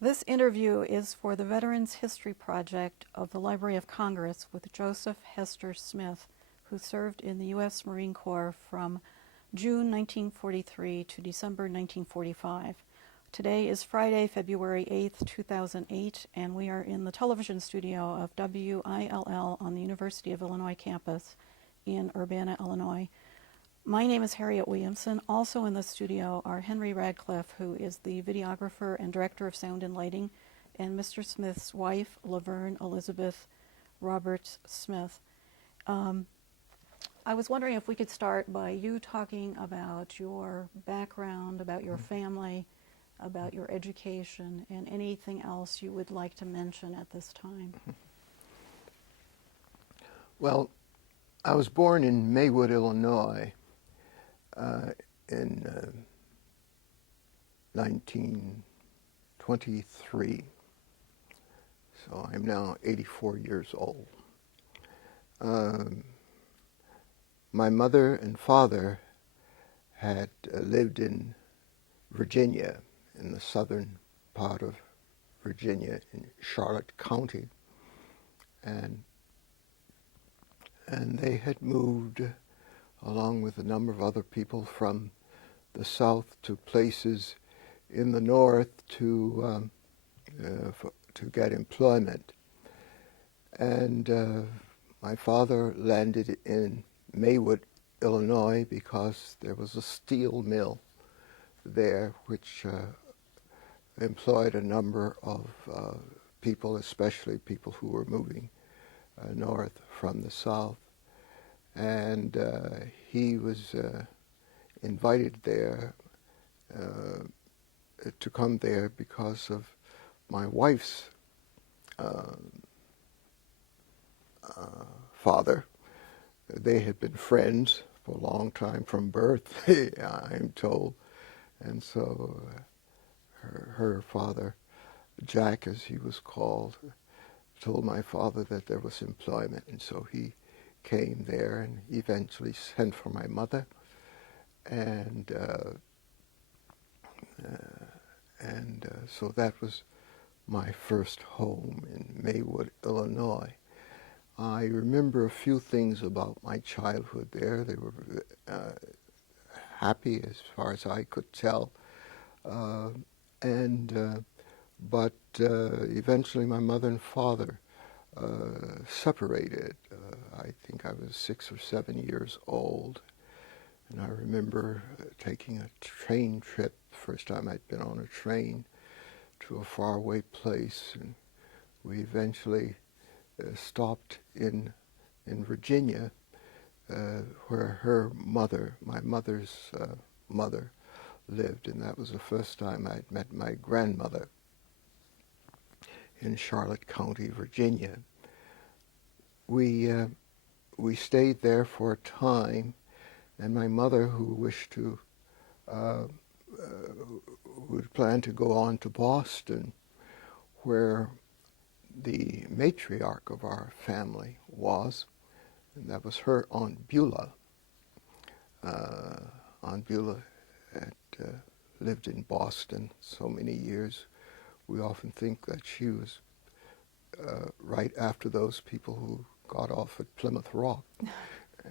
This interview is for the Veterans History Project of the Library of Congress with Joseph Hester Smith, who served in the U.S. Marine Corps from June 1943 to December 1945. Today is Friday, February 8th, 2008, and we are in the television studio of WILL on the University of Illinois campus in Urbana, Illinois. My name is Harriet Williamson. Also in the studio are Henry Radcliffe, who is the videographer and director of sound and lighting, and Mr. Smith's wife, Laverne Elizabeth Roberts Smith. I was wondering if we could start by you talking about your background, about your family, about your education, and anything else you would like to mention at this time. Well, I was born in Maywood, Illinois, in 1923, so I'm now 84 years old. My mother and father had lived in Virginia, in the southern part of Virginia, in Charlotte County, and they had moved along with a number of other people from the south to places in the north to get employment. And my father landed in Maywood, Illinois, because there was a steel mill there which employed a number of people, especially people who were moving north from the south. And he was invited there to come there because of my wife's father. They had been friends for a long time from birth, I'm told. And so her father, Jack as he was called, told my father that there was employment, and so he came there and eventually sent for my mother, and so that was my first home in Maywood, Illinois. I remember a few things about my childhood there. They were happy as far as I could tell, but eventually my mother and father separated. I think I was 6 or 7 years old, and I remember taking a train trip, first time I'd been on a train, to a faraway place, and we eventually stopped in Virginia, where her mother, my mother's mother, lived, and that was the first time I'd met my grandmother in Charlotte County, Virginia. We stayed there for a time, and my mother, who wished to, would plan to go on to Boston, where the matriarch of our family was, and that was her Aunt Beulah. Aunt Beulah had lived in Boston so many years. We often think that she was right after those people who got off at Plymouth Rock.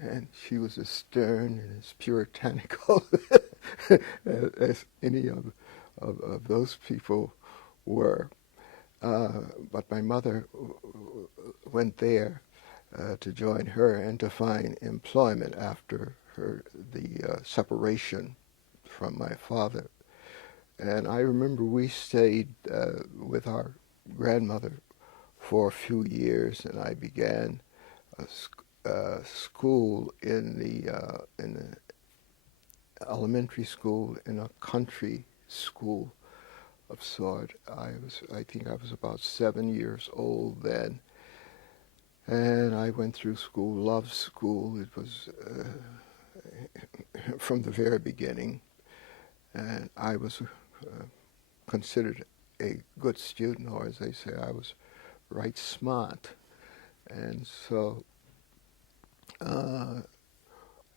And she was as stern and as puritanical as any of those people were. But my mother went there to join her and to find employment after the separation from my father. And I remember we stayed with our grandmother for a few years, and I began school in the elementary school in a country school of sort. I think I was about 7 years old then, and I went through school, loved school. It was from the very beginning, and I was considered a good student, or as they say, I was right smart. And so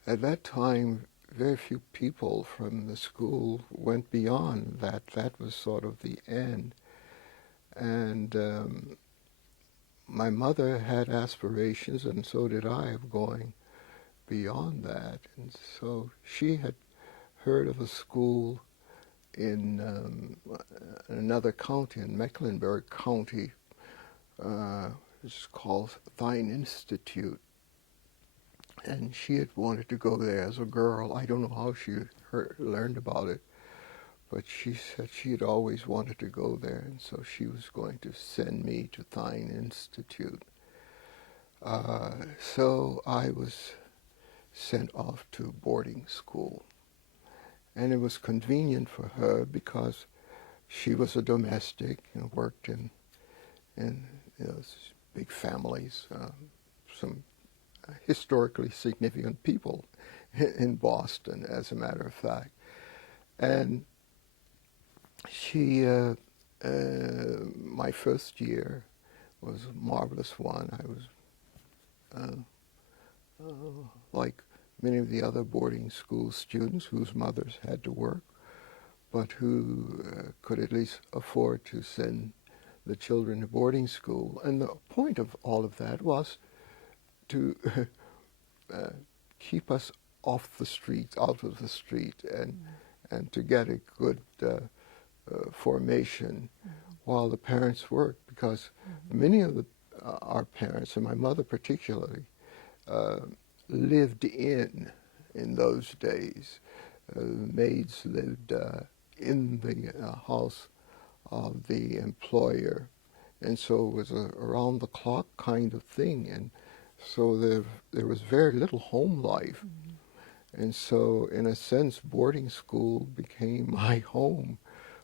at that time, very few people from the school went beyond that. That was sort of the end. And my mother had aspirations, and so did I, of going beyond that. And so she had heard of a school in another county, in Mecklenburg County. It's called Thine Institute. And she had wanted to go there as a girl. I don't know how she learned about it, but she said she had always wanted to go there, and so she was going to send me to Thine Institute. So I was sent off to boarding school. And it was convenient for her because she was a domestic and worked in big families, some historically significant people in Boston, as a matter of fact. And she, my first year was a marvelous one. I was like many of the other boarding school students whose mothers had to work, but who could at least afford to send the children to boarding school. And the point of all of that was to keep us off the street, out of the street, and to get a good formation while the parents worked, because many of our parents, and my mother particularly, lived in those days. Maids lived in the house of the employer, and so it was a around-the-clock kind of thing, and so there was very little home life. And so, in a sense, boarding school became my home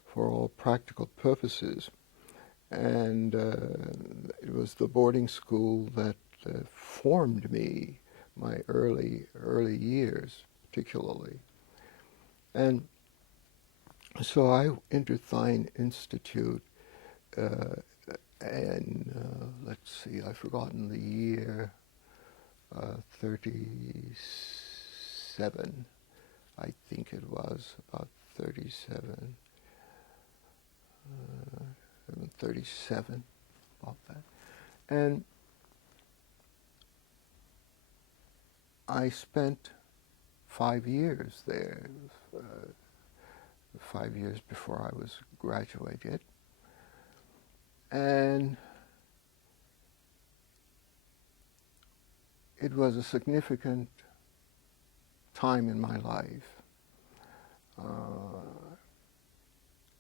for all practical purposes. And it was the boarding school that formed me, my early years particularly. And so I entered Thine Institute, and let's see, I've forgotten the year, 37, I think it was, about 37, 37, about that. And I spent 5 years there, 5 years before I was graduated. And it was a significant time in my life.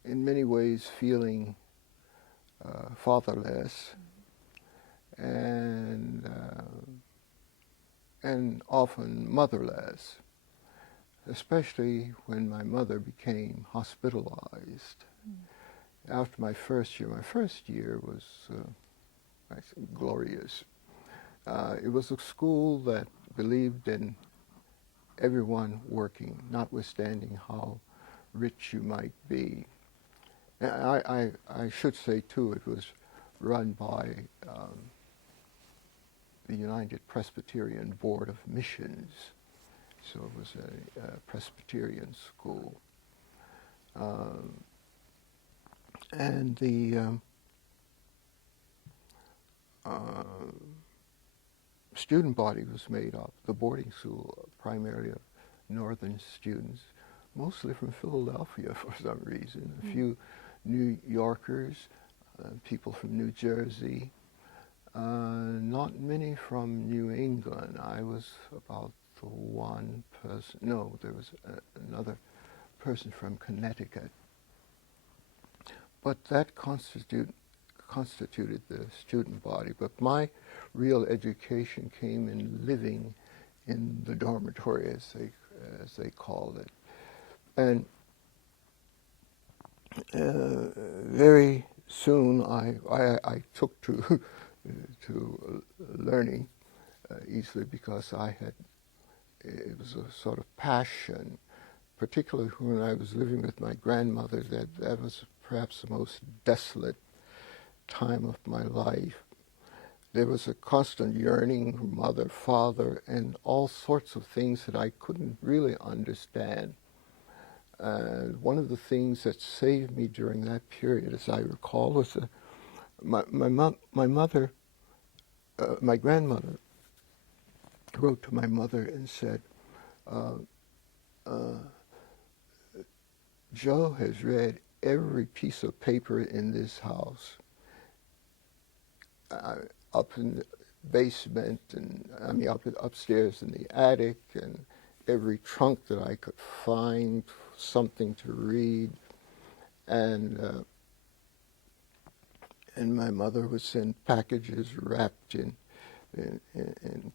In many ways feeling fatherless, and often motherless, especially when my mother became hospitalized. After my first year was glorious. It was a school that believed in everyone working, notwithstanding how rich you might be. And I should say, too, it was run by the United Presbyterian Board of Missions. So it was a Presbyterian school. And the student body was made up, the boarding school, primarily of northern students, mostly from Philadelphia for some reason, a few New Yorkers, people from New Jersey, not many from New England. I was about the one person, no, there was another person from Connecticut. But that constituted the student body. But my real education came in living in the dormitory, as they called it. And very soon I took to learning easily, because it was a sort of passion, particularly when I was living with my grandmother. That was perhaps the most desolate time of my life. There was a constant yearning for mother, father, and all sorts of things that I couldn't really understand. And one of the things that saved me during that period, as I recall, was my mother, my grandmother wrote to my mother and said, uh, Joe has read every piece of paper in this house, up in the basement, and I mean upstairs in the attic, and every trunk that I could find something to read, and my mother would send packages wrapped in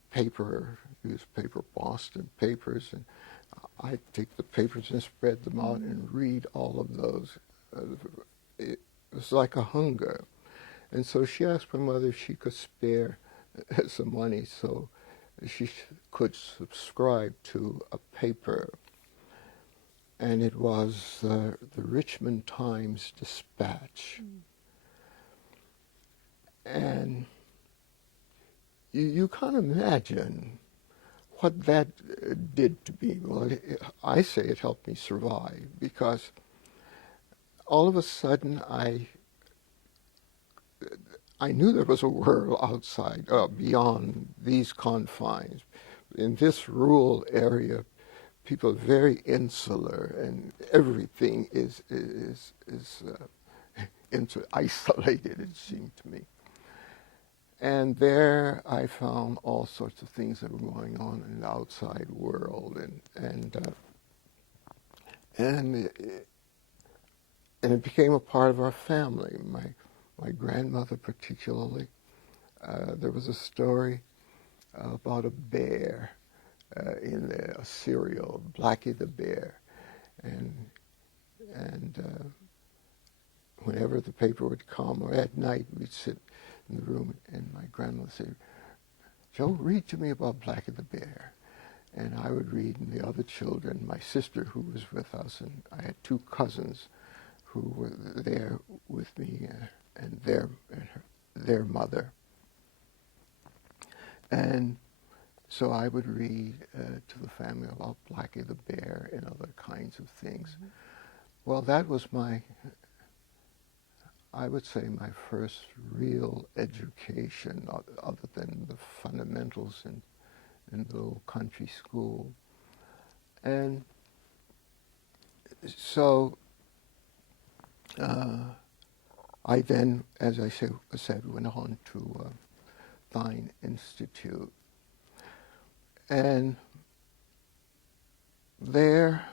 paper, newspaper, Boston papers, and I'd take the papers and spread them out and read all of those. It was like a hunger. And so she asked my mother if she could spare some money so she could subscribe to a paper. And it was the Richmond Times-Dispatch. And you can't imagine what that did to me. Well, I say it helped me survive, because all of a sudden I knew there was a world outside, beyond these confines. In this rural area, people are very insular, and everything is isolated, it seemed to me. And there I found all sorts of things that were going on in the outside world, and it became a part of our family. My grandmother particularly. There was a story about a bear in a cereal, Blackie the bear, and whenever the paper would come, or at night, we'd sit in the room, and my grandmother would say, Joe, read to me about Blackie the bear. And I would read, and the other children, my sister who was with us, and I had two cousins who were there with me, and their mother. And so I would read to the family about Blackie the bear and other kinds of things. Mm-hmm. Well, that was I would say, my first real education, other than the fundamentals in the little country school. And so I then, as I said, went on to Thine Institute. And there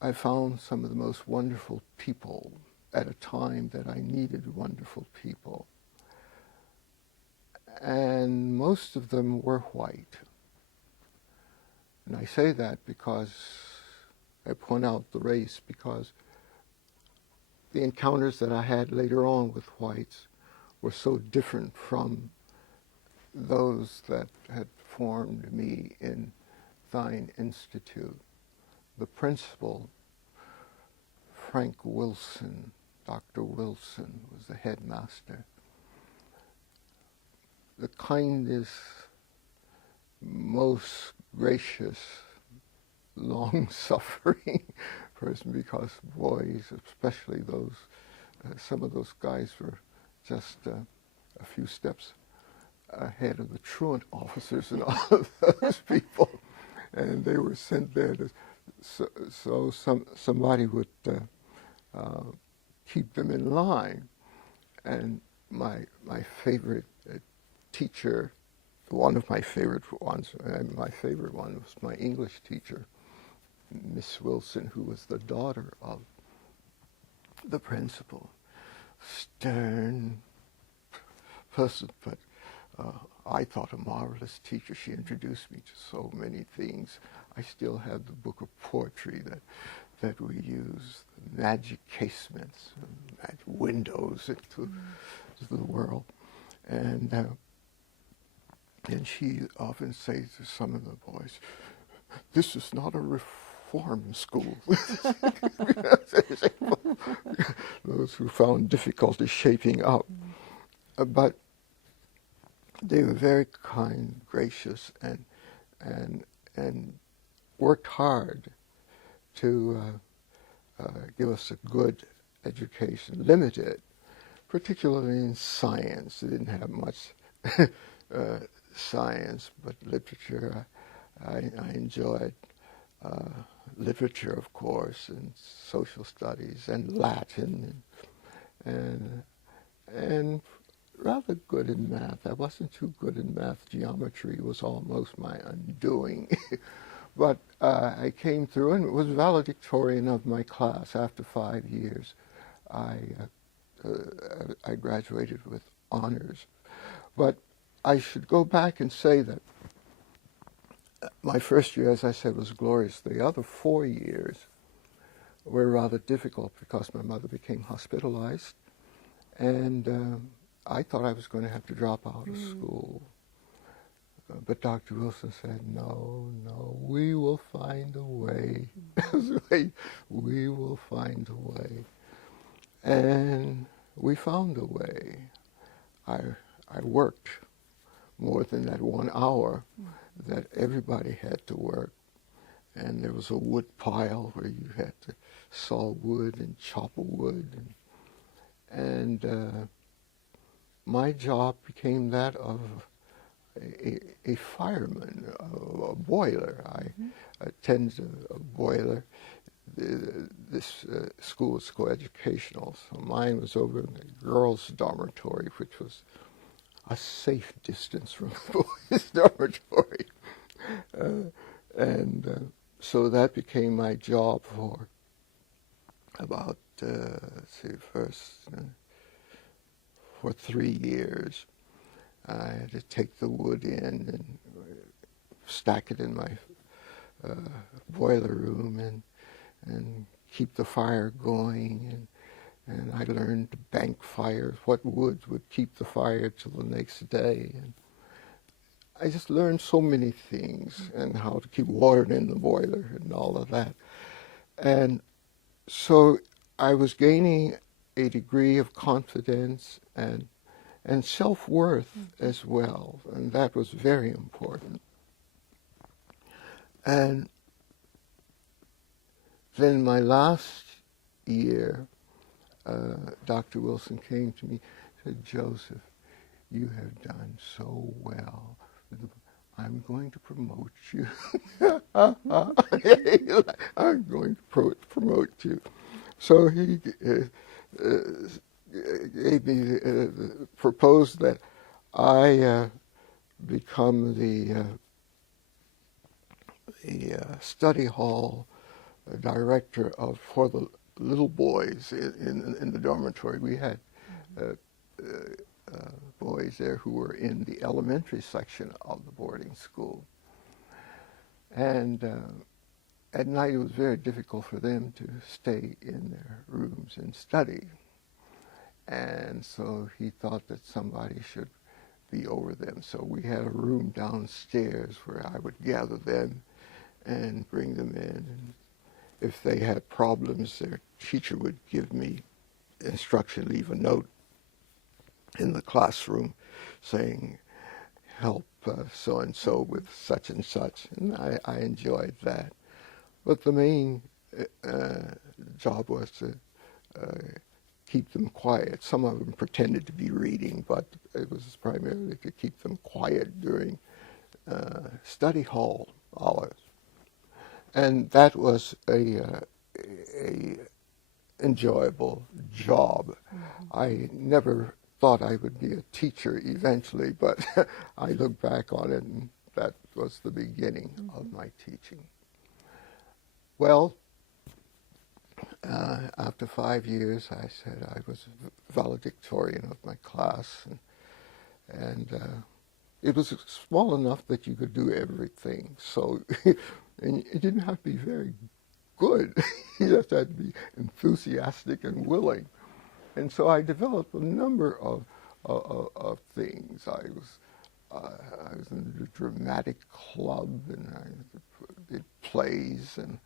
I found some of the most wonderful people at a time that I needed wonderful people. And most of them were white. And I say that because I point out the race, because the encounters that I had later on with whites were so different from those that had formed me in Thine Institute. The principal, Frank Wilson, Dr. Wilson, was the headmaster. The kindest, most gracious, long-suffering person, because boys, especially those, some of those guys were just a few steps ahead of the truant officers and all of those people, and they were sent there to, so somebody would keep them in line. And my favorite teacher, one of my favorite ones, and my favorite one was my English teacher, Miss Wilson, who was the daughter of the principal. Stern person, but I thought a marvelous teacher. She introduced me to so many things. I still have the book of poetry that we use, magic casements, magic windows into the world. And she often says to some of the boys, "This is not a reform school." Those who found difficulty shaping up. But they were very kind, gracious, and worked hard to give us a good education, limited, particularly in science. It didn't have much science, but literature. I enjoyed literature, of course, and social studies, and Latin, and rather good in math. I wasn't too good in math. Geometry was almost my undoing. But I came through and was valedictorian of my class. After 5 years, I graduated with honors. But I should go back and say that my first year, as I said, was glorious. The other 4 years were rather difficult because my mother became hospitalized, and I thought I was going to have to drop out of school. But Dr. Wilson said, no, we will find a way. We will find a way. And we found a way. I worked more than that 1 hour that everybody had to work. And there was a wood pile where you had to saw wood and chop wood. And my job became that of a fireman, a boiler. I attended a boiler. This school was coeducational, so mine was over in the girls' dormitory, which was a safe distance from the boys' dormitory. So that became my job for about, for 3 years. I had to take the wood in and stack it in my boiler room and keep the fire going. And I learned to bank fires, what woods would keep the fire till the next day. And I just learned so many things, and how to keep water in the boiler and all of that. And so I was gaining a degree of confidence and self-worth as well, and that was very important. And then my last year, Dr. Wilson came to me and said, Joseph, you have done so well. I'm going to promote you. I'm going to promote you. So he gave me, proposed that I become the study hall director for the little boys in the dormitory. We had boys there who were in the elementary section of the boarding school. And at night it was very difficult for them to stay in their rooms and study. And so he thought that somebody should be over them. So we had a room downstairs where I would gather them and bring them in. And if they had problems, their teacher would give me instruction, leave a note in the classroom saying, help so-and-so with such and such. And I enjoyed that. But the main job was to keep them quiet. Some of them pretended to be reading, but it was primarily to keep them quiet during study hall hours. And that was a enjoyable job. I never thought I would be a teacher eventually, but I look back on it and that was the beginning of my teaching. Well, after 5 years, I said I was valedictorian of my class, and it was small enough that you could do everything. So, and it didn't have to be very good. You just had to be enthusiastic and willing. And so I developed a number of things. I was in the dramatic club, and I did plays, and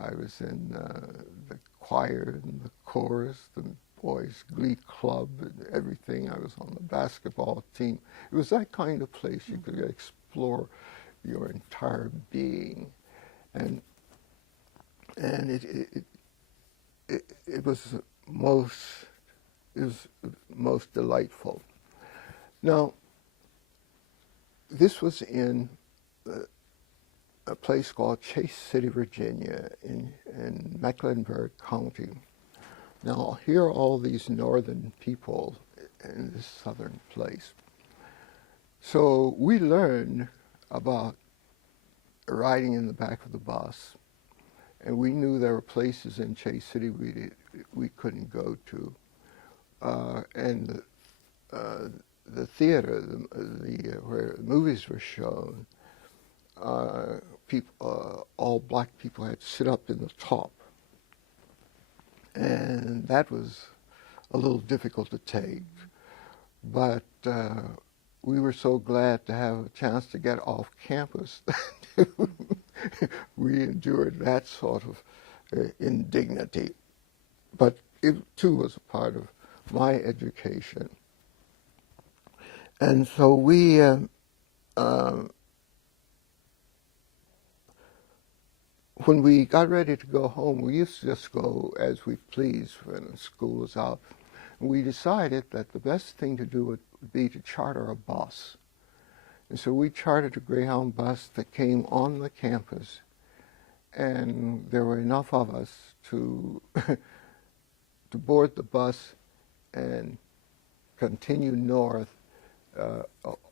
I was in the choir and the chorus, the boys' glee club, and everything. I was on the basketball team. It was that kind of place you could explore your entire being, and it was is most delightful. Now, this was in a place called Chase City, Virginia, in Mecklenburg County. Now, here are all these northern people in this southern place. So we learned about riding in the back of the bus, and we knew there were places in Chase City we couldn't go to. And the theater, where movies were shown, all black people had to sit up in the top. And that was a little difficult to take. But we were so glad to have a chance to get off campus. We endured that sort of indignity. But it, too, was a part of my education. And so we, when we got ready to go home, we used to just go as we pleased when school was out. And we decided that the best thing to do would be to charter a bus. And so we chartered a Greyhound bus that came on the campus, and there were enough of us to to board the bus and continue north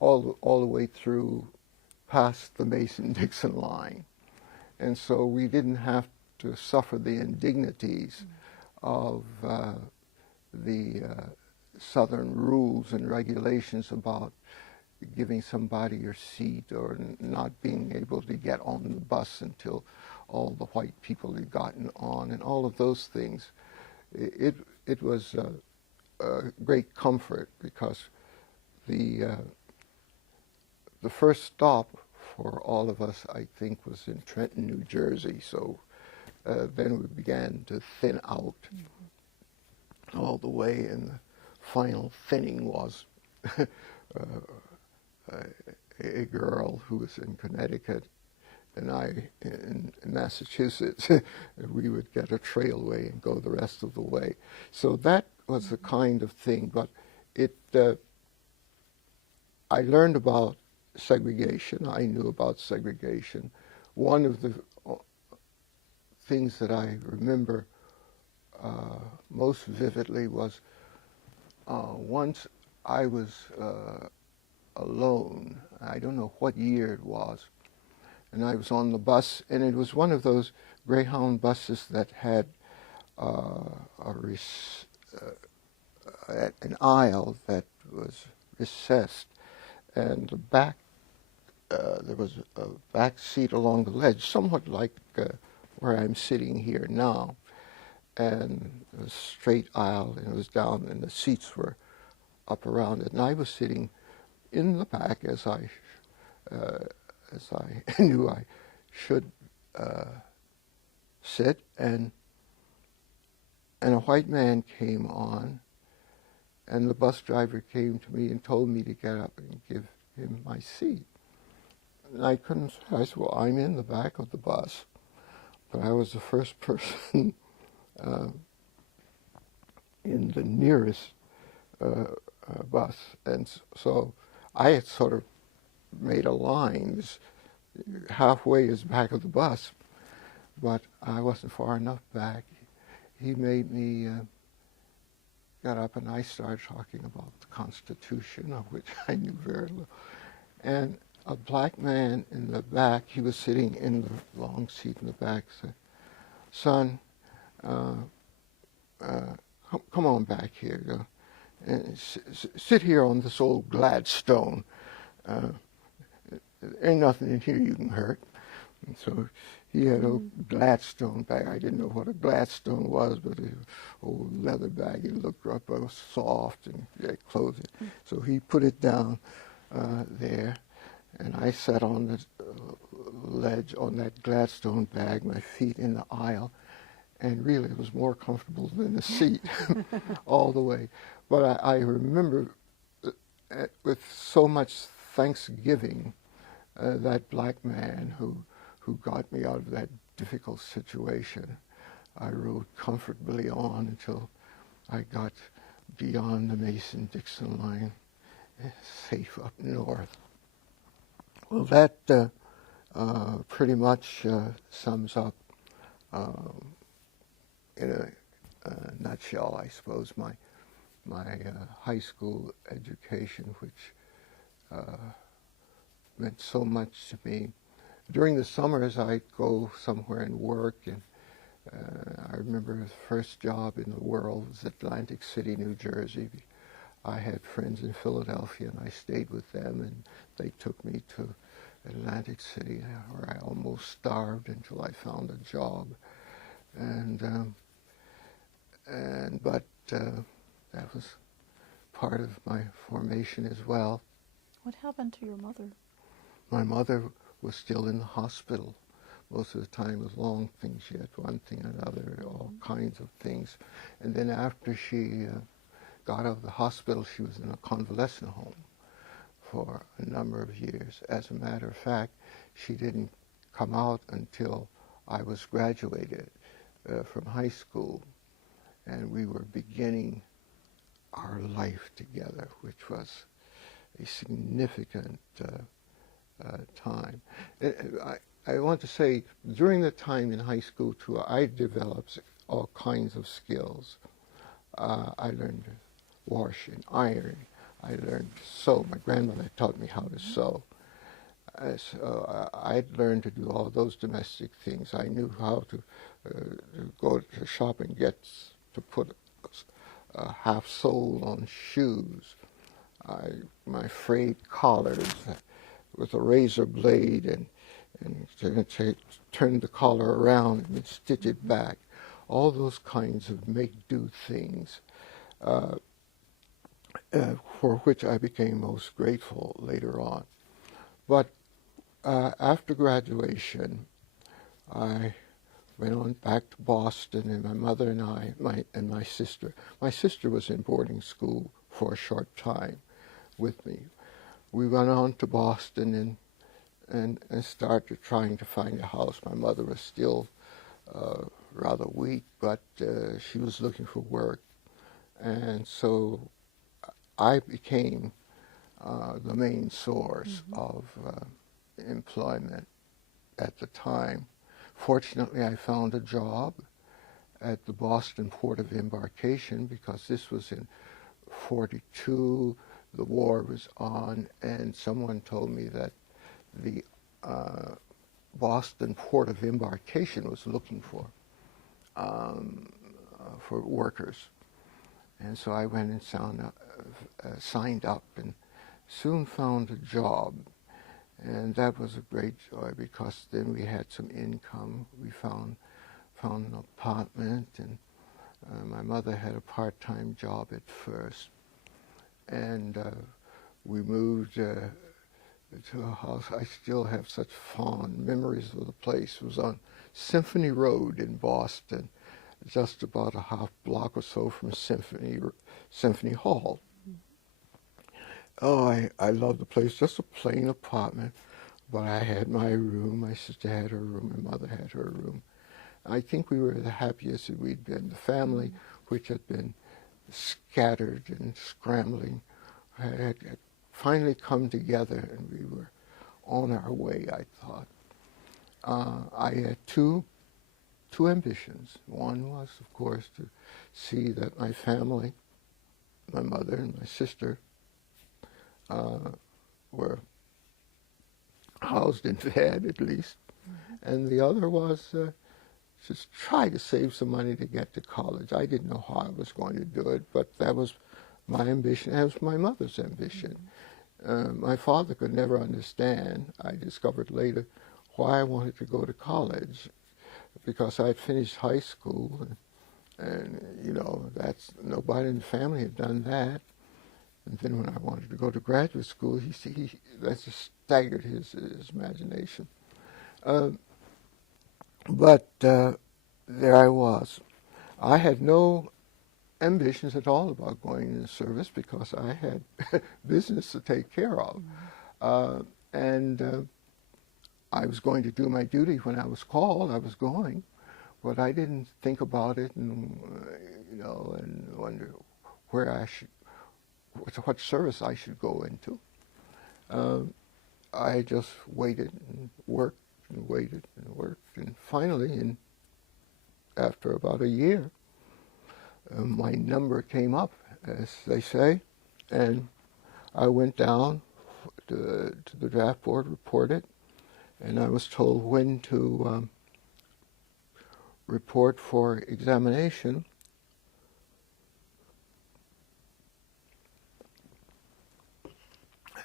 all the way through past the Mason-Dixon line. And so we didn't have to suffer the indignities of the Southern rules and regulations about giving somebody your seat or not being able to get on the bus until all the white people had gotten on, and all of those things. It was a great comfort, because the first stop for all of us, I think, was in Trenton, New Jersey. So then we began to thin out all the way, and the final thinning was a girl who was in Connecticut and I in Massachusetts. We would get a trailway and go the rest of the way. So that was the kind of thing. But I learned about segregation. I knew about segregation. One of the things that I remember most vividly was once I was alone. I don't know what year it was. And I was on the bus, and it was one of those Greyhound buses that had an aisle that was recessed, and the back, there was a back seat along the ledge, somewhat like where I'm sitting here now, and a straight aisle, and it was down, and the seats were up around it, and I was sitting in the back as I knew I should sit, and a white man came on, and the bus driver came to me and told me to get up and give him my seat. And I couldn't say. I said, well, I'm in the back of the bus, but I was the first person in the nearest bus, and so I had sort of made a line. Halfway is back of the bus, but I wasn't far enough back. He made me get up, and I started talking about the Constitution, of which I knew very little. And a black man in the back, he was sitting in the long seat in the back, said, son, come on back here. And sit here on this old Gladstone. Ain't nothing in here you can hurt. And so he had a Gladstone bag. I didn't know what a Gladstone was, but an old leather bag. It looked up soft and closed it. So he put it down there, and I sat on the ledge on that Gladstone bag, my feet in the aisle, and really it was more comfortable than the seat all the way. But I remember with so much thanksgiving that black man who got me out of that difficult situation. I rode comfortably on until I got beyond the Mason-Dixon line, safe up north. Well, that pretty much sums up, in a nutshell, I suppose, my high school education, which meant so much to me. During the summers, I'd go somewhere and work, and I remember the first job in the world was Atlantic City, New Jersey. I had friends in Philadelphia, and I stayed with them, and they took me to Atlantic City, where I almost starved until I found a job. But that was part of my formation as well. What happened to your mother? My mother was still in the hospital most of the time with long things. She had one thing or another, all kinds of things. And then after she got out of the hospital, she was in a convalescent home for a number of years. As a matter of fact, she didn't come out until I was graduated from high school, and we were beginning our life together, which was a significant time. I want to say, during the time in high school, too, I developed all kinds of skills. I learned to wash and iron. I learned to sew. My grandmother taught me how to sew. So I'd learned to do all those domestic things. I knew how to go to the shop and to put a half sole on shoes. My frayed collars with a razor blade and turn the collar around and stitch it back. All those kinds of make-do things for which I became most grateful later on. But after graduation, I went on back to Boston, and my mother and I, and my sister was in boarding school for a short time with me. We went on to Boston and started trying to find a house. My mother was still rather weak, but she was looking for work. And so I became the main source of employment at the time. Fortunately, I found a job at the Boston Port of Embarkation, because this was in 42. The war was on, and someone told me that the Boston Port of Embarkation was looking for workers. And so I went and signed up and soon found a job. And that was a great joy, because then we had some income. We found an apartment, and my mother had a part-time job at first. And we moved to a house. I still have such fond memories of the place. It was on Symphony Road in Boston, just about a half block or so from Symphony Hall. Oh, I loved the place. Just a plain apartment, but I had my room. My sister had her room. My mother had her room. I think we were the happiest that we'd been. The family, which had been scattered and scrambling, had finally come together, and we were on our way, I thought. I had two ambitions. One was, of course, to see that my family, my mother and my sister, were housed and fed, at least. And the other was just try to save some money to get to college. I didn't know how I was going to do it, but that was my ambition. That was my mother's ambition. My father could never understand, I discovered later, why I wanted to go to college, because I'd finished high school, and you know, nobody in the family had done that. And then when I wanted to go to graduate school, that just staggered his imagination. But there I was. I had no ambitions at all about going into service, because I had business to take care of. And I was going to do my duty when I was called. I was going, but I didn't think about it, and and wonder where I should, what service I should go into. I just waited and worked and waited and worked, and finally, after about a year, my number came up, as they say, and I went down to the draft board, reported, and I was told when to report for examination.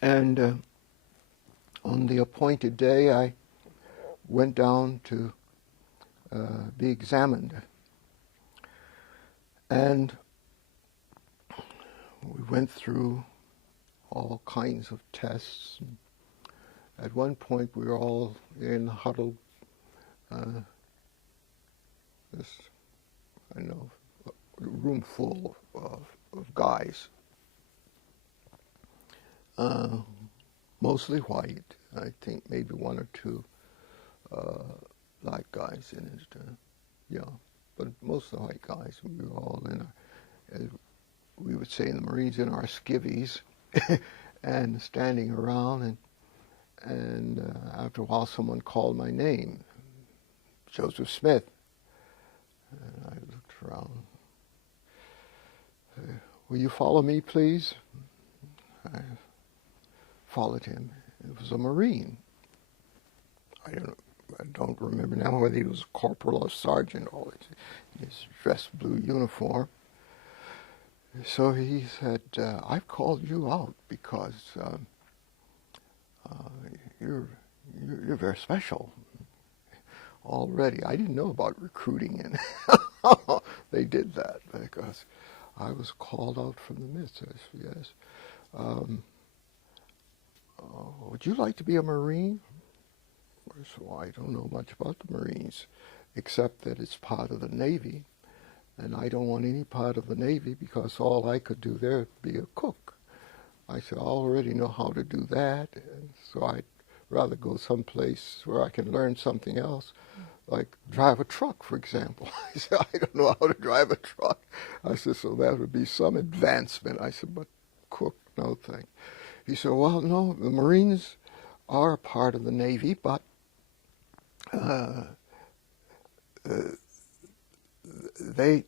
And on the appointed day, I went down to be examined. And we went through all kinds of tests. At one point, we were all in huddled, room full of guys, mostly white. I think maybe one or two black guys in it, but most of the white guys. We were all in as we would say in the Marines, in our skivvies, and standing around, and after a while someone called my name, Joseph Smith, and I looked around. Will you follow me, please? I followed him. It was a Marine. I don't remember now whether he was a corporal or sergeant, or his dress blue uniform. So he said, I've called you out because you're very special already. I didn't know about recruiting, and they did that because I was called out from the midst. I said, yes. Would you like to be a Marine? So I don't know much about the Marines, except that it's part of the Navy. And I don't want any part of the Navy because all I could do there would be a cook. I said, I already know how to do that, and so I'd rather go someplace where I can learn something else, like drive a truck, for example. I said, I don't know how to drive a truck. I said, so that would be some advancement. I said, but cook, no thank. He said, well, no, the Marines are a part of the Navy, but they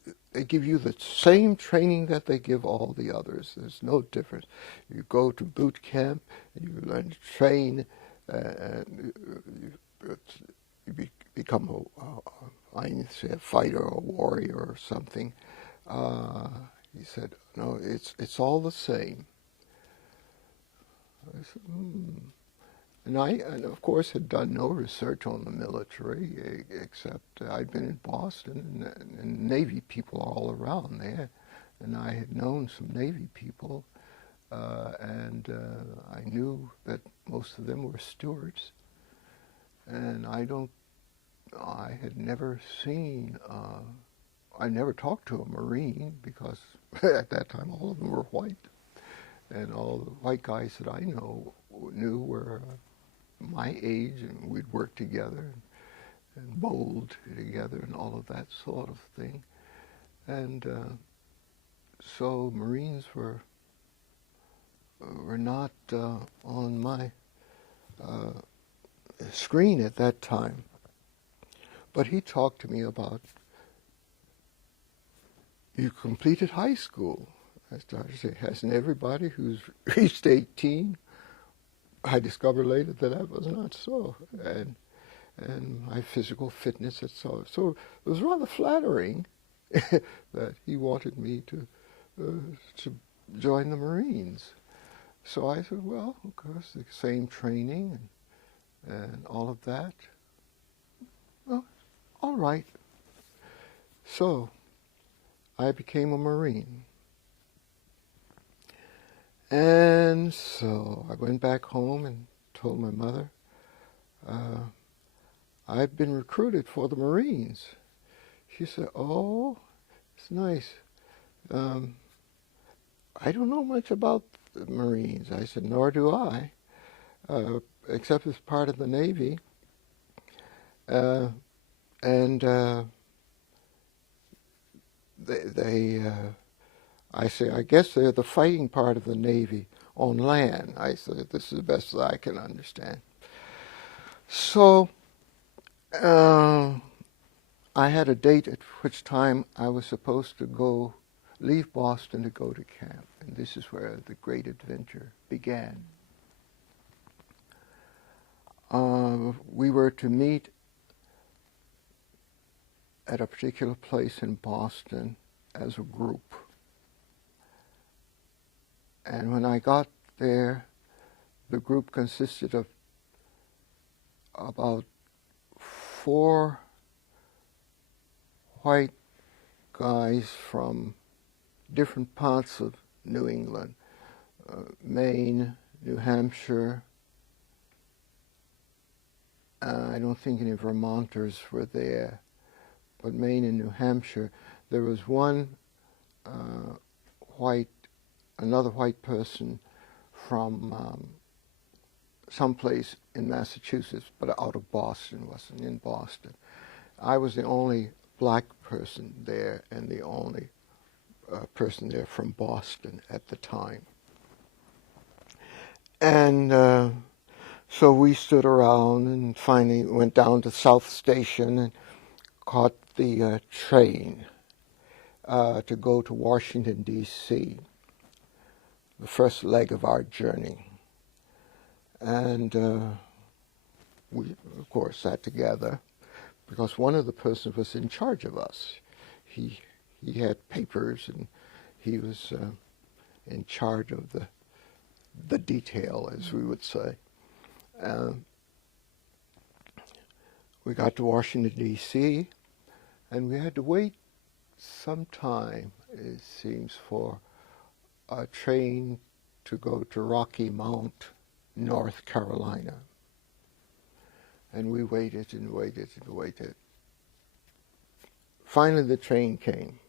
give you the same training that they give all the others. There's no difference. You go to boot camp, and you learn to train, and you become a fighter or a warrior or something. He said, no, it's all the same. I said, And I, of course, had done no research on the military, except I'd been in Boston, and Navy people all around there, and I had known some Navy people, and I knew that most of them were stewards, and I had never seen, I never talked to a Marine, because at that time all of them were white, and all the white guys that I knew were my age, and we'd work together and bowled together and all of that sort of thing. And so Marines were not on my screen at that time. But he talked to me about, you completed high school. I started to say, hasn't everybody who's reached 18? I discovered later that that was not so, and my physical fitness, and so it was rather flattering that he wanted me to join the Marines. So I said, well, of course, the same training and all of that. Well, all right. So I became a Marine. And so I went back home and told my mother, I've been recruited for the Marines. She said, oh, it's nice. I don't know much about the Marines. I said, nor do I, except as part of the Navy. I say, I guess they're the fighting part of the Navy on land. I said, this is the best that I can understand. So I had a date at which time I was supposed to leave Boston to go to camp. And this is where the great adventure began. We were to meet at a particular place in Boston as a group. And when I got there, the group consisted of about 4 white guys from different parts of New England, Maine, New Hampshire. I don't think any Vermonters were there, but Maine and New Hampshire. There was one another white person from someplace in Massachusetts, but out of Boston, wasn't in Boston. I was the only black person there and the only person there from Boston at the time. And so we stood around and finally went down to South Station and caught the train to go to Washington, D.C., the first leg of our journey. And we, of course, sat together because one of the persons was in charge of us. He had papers and he was in charge of the detail, as we would say. We got to Washington, D.C., and we had to wait some time, it seems, for a train to go to Rocky Mount, North Carolina. And we waited and waited and waited. Finally, the train came.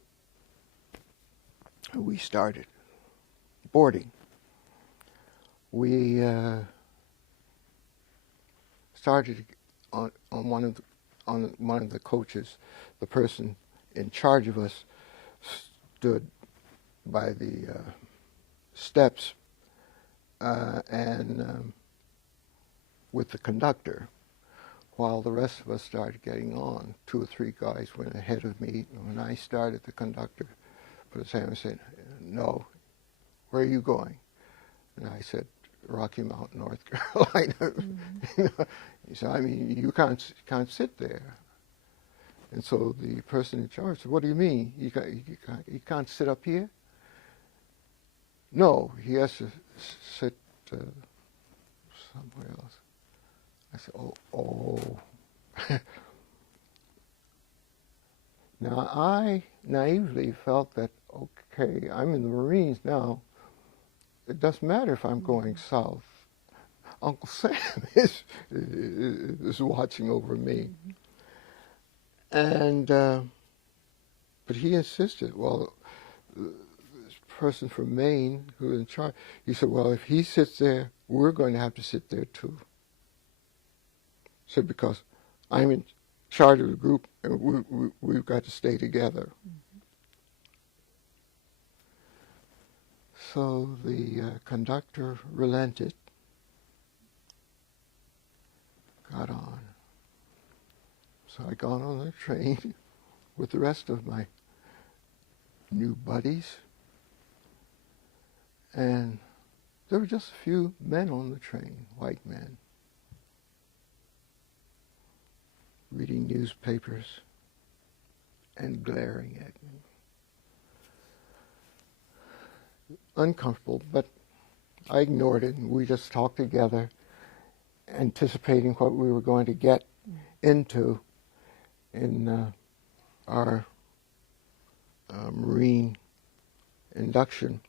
We started boarding. We started on one of the coaches. The person in charge of us stood by the steps and with the conductor, while the rest of us started getting on. 2 or 3 guys went ahead of me, and when I started, the conductor put his hand and said, "No, where are you going?" And I said, "Rocky Mount, North Carolina." Mm-hmm. He said, "I mean, you can't sit there." And so the person in charge said, "What do you mean? You can't sit up here?" "No, he has to sit somewhere else." I said, oh. Now, I naively felt that, okay, I'm in the Marines now. It doesn't matter if I'm going south. Uncle Sam is watching over me. And, but he insisted, well, this person from Maine who was in charge, he said, well, if he sits there, we're going to have to sit there too. Said, because I'm in charge of the group and we've got to stay together. Mm-hmm. So the conductor relented, got on. So I got on the train with the rest of my new buddies, and there were just a few men on the train, white men, reading newspapers and glaring at me. Uncomfortable, but I ignored it, and we just talked together, anticipating what we were going to get into in our Marine induction.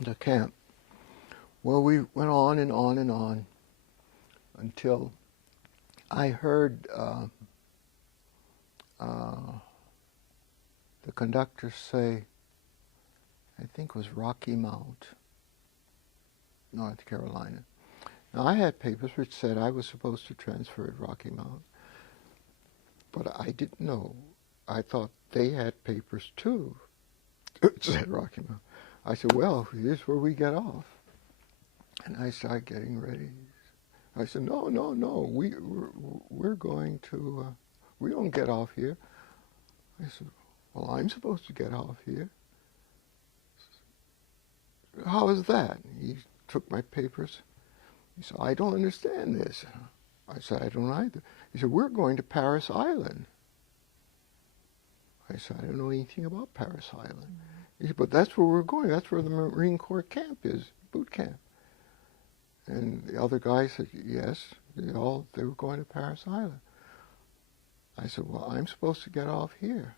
The camp. Well, we went on and on and on until I heard the conductor say, I think it was Rocky Mount, North Carolina. Now, I had papers which said I was supposed to transfer at Rocky Mount. But I didn't know. I thought they had papers too, said Rocky Mountain. I said, well, here's where we get off. And I started getting ready. I said, no, we're going to, we don't get off here. I said, well, I'm supposed to get off here. How is that? He took my papers. He said, I don't understand this. I said, I don't either. He said, we're going to Paris Island. I said, I don't know anything about Paris Island. Mm-hmm. He said, but that's where we're going. That's where the Marine Corps camp is, boot camp. And the other guy said, yes, they were going to Paris Island. I said, well, I'm supposed to get off here.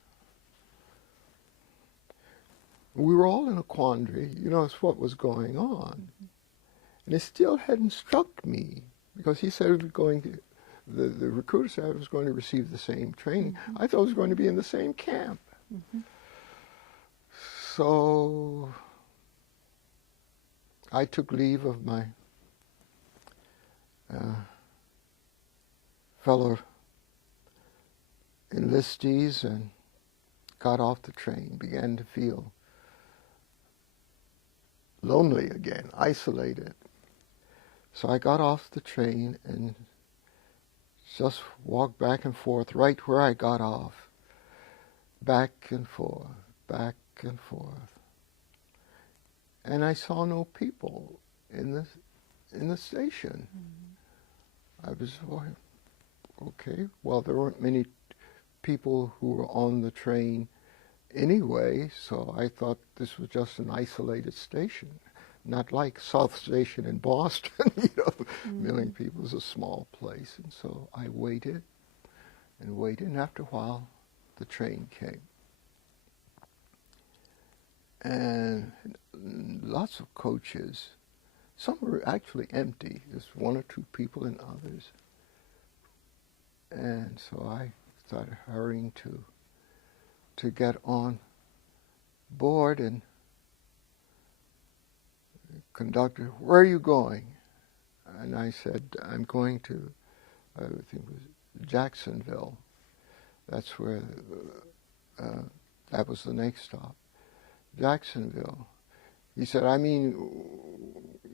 We were all in a quandary. You know, it's what was going on. And it still hadn't struck me, because he said it was going to, the recruiter said I was going to receive the same training. Mm-hmm. I thought I was going to be in the same camp. Mm-hmm. So I took leave of my fellow enlistees and got off the train, began to feel lonely again, isolated. So I got off the train and just walked back and forth right where I got off. Back and forth, back and forth. And I saw no people in the station. Mm-hmm. I was, okay, well, there weren't many people who were on the train anyway, so I thought this was just an isolated station. Not like South Station in Boston, you know, mm-hmm. million people is a small place. And so I waited and waited, and after a while, the train came. And lots of coaches, some were actually empty, just one or two people in others. And so I started hurrying to get on board, and conductor, where are you going? And I said, I'm going to, I think it was Jacksonville. That's where, that was the next stop. Jacksonville. He said, I mean,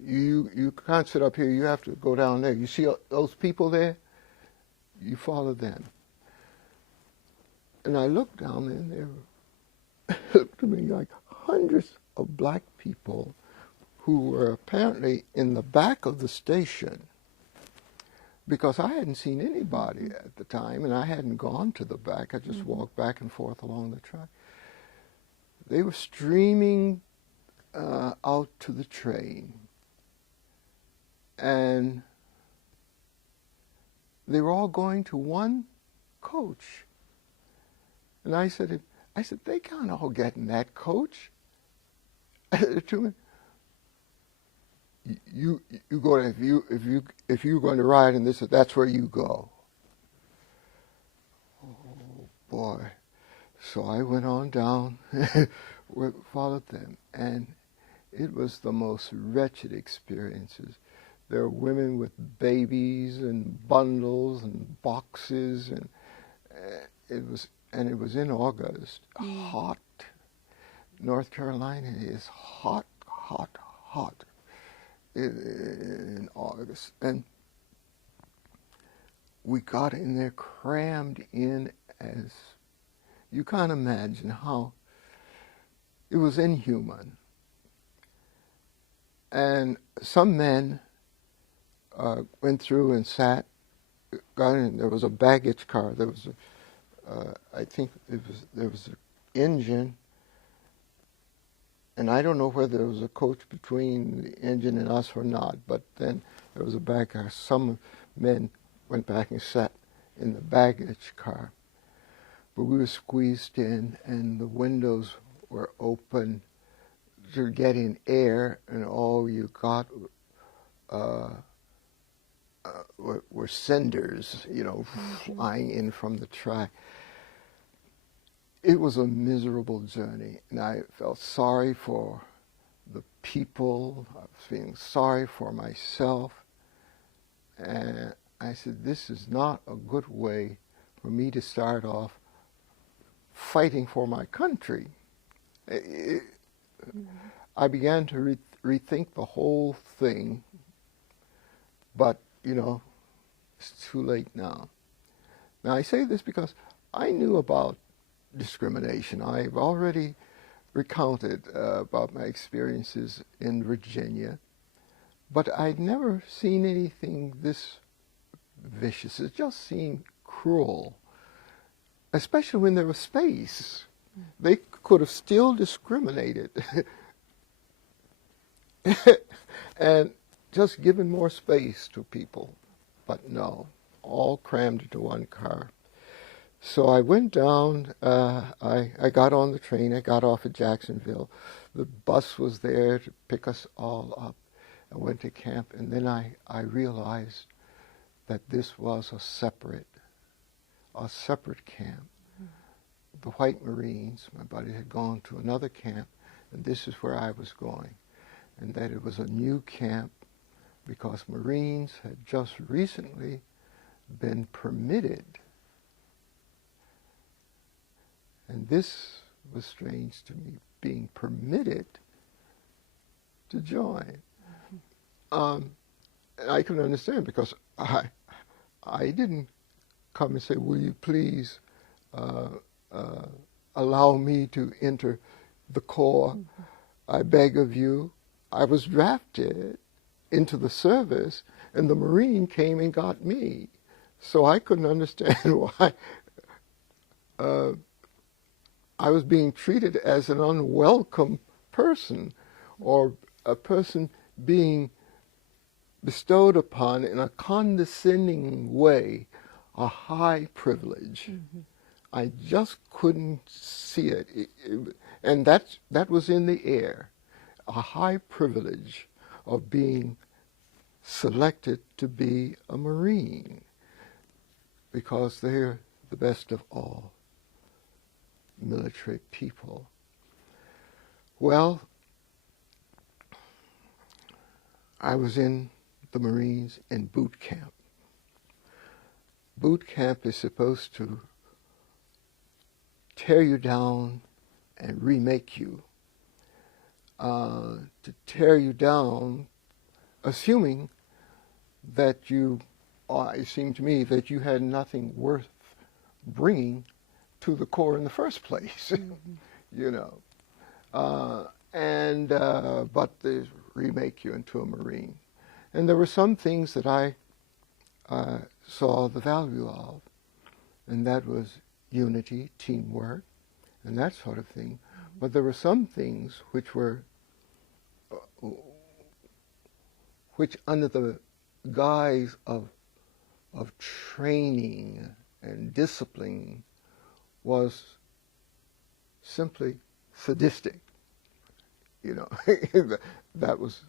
you can't sit up here, you have to go down there. You see those people there? You follow them. And I looked down there, and they looked to me like hundreds of black people who were apparently in the back of the station, because I hadn't seen anybody at the time, and I hadn't gone to the back. I just mm-hmm. walked back and forth along the track. They were streaming out to the train, and they were all going to one coach. And I said, they can't all get in that coach. To me, you go, if you're going to ride in this, that's where you go. Oh boy. So I went on down, followed them, and it was the most wretched experiences. There were women with babies and bundles and boxes, and it was in August. Hot. North Carolina is hot in August, and we got in there crammed in, as you can't imagine how it was inhuman. And some men went through and sat, got in. There was a baggage car. There was I think there was an engine. And I don't know whether there was a coach between the engine and us or not, but then there was a back car. Some men went back and sat in the baggage car. But we were squeezed in, and the windows were open to get in air, and all you got were cinders, you know, mm-hmm. flying in from the track. It was a miserable journey, and I felt sorry for the people. I was feeling sorry for myself. And I said, this is not a good way for me to start off fighting for my country. I began to rethink the whole thing, but, you know, it's too late now. Now, I say this because I knew about discrimination. I've already recounted about my experiences in Virginia, but I'd never seen anything this vicious. It just seemed cruel, especially when there was space. They could have still discriminated and just given more space to people, but no, all crammed into one car. So I went down, I got on the train, I got off at Jacksonville. The bus was there to pick us all up. I went to camp, and then I realized that this was a separate camp. The White Marines, my buddy had gone to another camp, and this is where I was going. And that it was a new camp because Marines had just recently been permitted. And this was strange to me, being permitted to join. And I can understand because I didn't come and say, will you please allow me to enter the Corps? I beg of you. I was drafted into the service, and the Marine came and got me. So I couldn't understand why I was being treated as an unwelcome person, or a person being bestowed upon in a condescending way a high privilege. I just couldn't see it. And that was in the air, a high privilege of being selected to be a Marine, because they're the best of all military people. Well, I was in the Marines in boot camp. Boot camp is supposed to tear you down and remake you. To tear you down, assuming that it seemed to me that you had nothing worth bringing to the Corps in the first place, you know. But they remake you into a Marine. And there were some things that I saw the value of, and that was unity, teamwork, and that sort of thing. But there were some things which under the guise of training and discipline was simply sadistic. You know, that was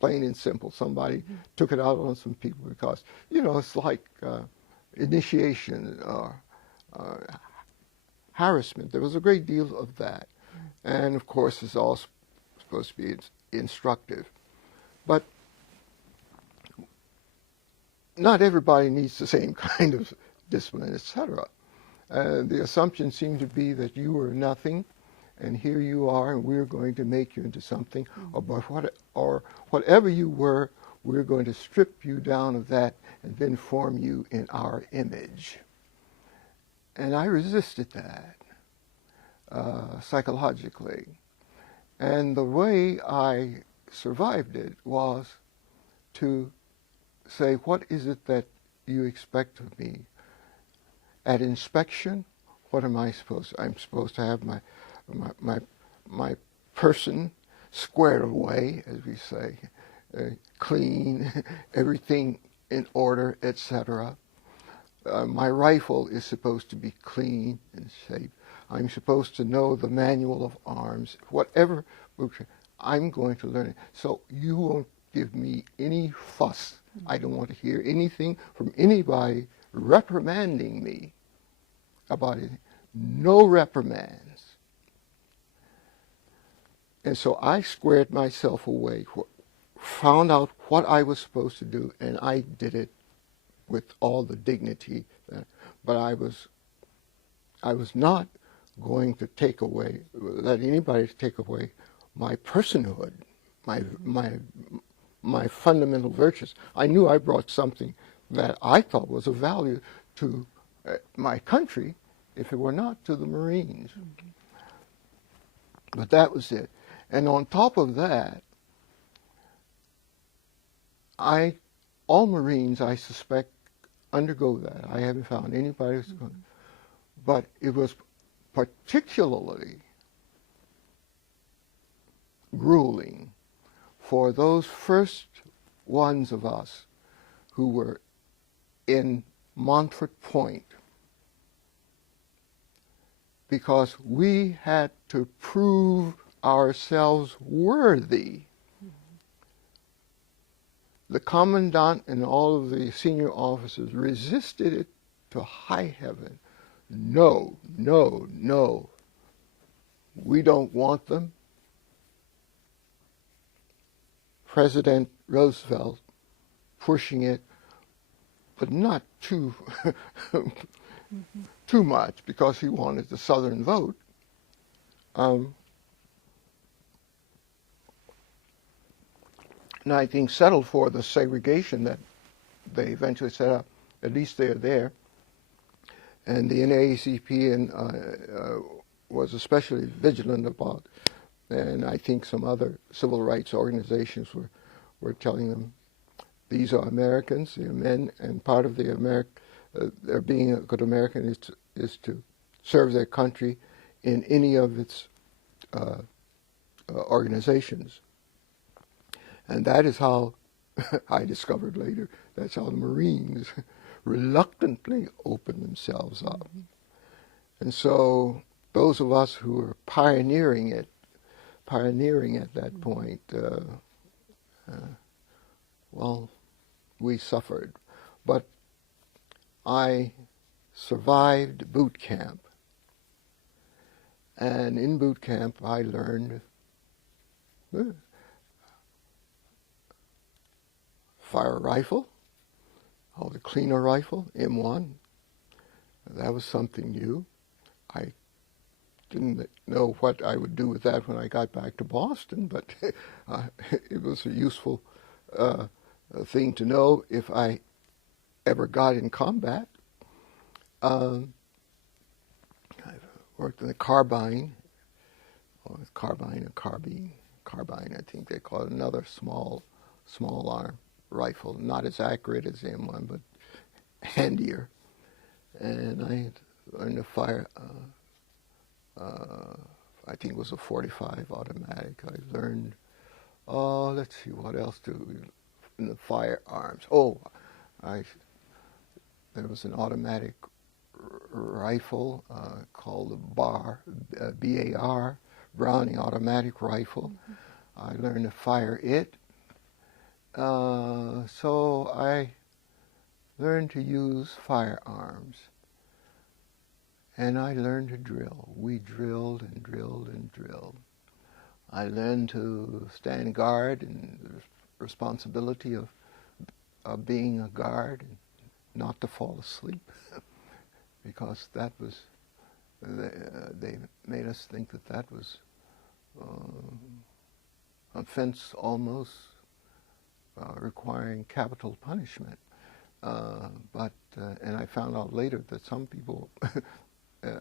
plain and simple. Somebody took it out on some people because, you know, it's like initiation or harassment. There was a great deal of that. And, of course, it's all supposed to be instructive. But not everybody needs the same kind of discipline, etc. The assumption seemed to be that you were nothing, and here you are, and we're going to make you into something, or whatever you were, we're going to strip you down of that and then form you in our image. And I resisted that psychologically. And the way I survived it was to say, what is it that you expect of me? At inspection, what am I supposed to? I'm supposed to have my person squared away, as we say, clean, everything in order, etc. My rifle is supposed to be clean and safe. I'm supposed to know the manual of arms. Whatever, I'm going to learn it. So you won't give me any fuss. I don't want to hear anything from anybody reprimanding me about it. No reprimands. And so I squared myself away, found out what I was supposed to do, and I did it with all the dignity But I was not going to let anybody take away my personhood, my fundamental virtues. I knew I brought something that I thought was of value to my country, if it were not to the Marines. Mm-hmm. But that was it. And on top of that, all Marines, I suspect, undergo that. I haven't found anybody who's going. But it was particularly grueling for those first ones of us who were in Montfort Point, because we had to prove ourselves worthy. The commandant and all of the senior officers resisted it to high heaven. No, no, no. We don't want them. President Roosevelt pushing it, but not too too much, because he wanted the Southern vote. And I think settled for the segregation that they eventually set up. At least they're there. And the NAACP was especially vigilant about, and I think some other civil rights organizations were telling them, these are Americans, they're men, and part of their being a good American is to serve their country in any of its organizations. And that is how, I discovered later, that's how the Marines reluctantly opened themselves up. Mm-hmm. And so those of us who were pioneering at that point, well, we suffered. But I survived boot camp. And in boot camp, I learned fire a rifle, called a cleaner rifle, M1. That was something new. I didn't know what I would do with that when I got back to Boston, but it was a useful thing to know if I ever got in combat. I worked in a carbine, carbine, I think they call it, another small arm rifle, not as accurate as the M1, but handier. And I learned to fire, I think it was a .45 automatic. I learned, let's see, what else in the firearms. There was an automatic rifle called the BAR, Browning automatic rifle. Mm-hmm. I learned to fire it. So I learned to use firearms. And I learned to drill. We drilled and drilled and drilled. I learned to stand guard and the responsibility of being a guard, and not to fall asleep, because that was, they made us think that was offense almost requiring capital punishment. And I found out later that some people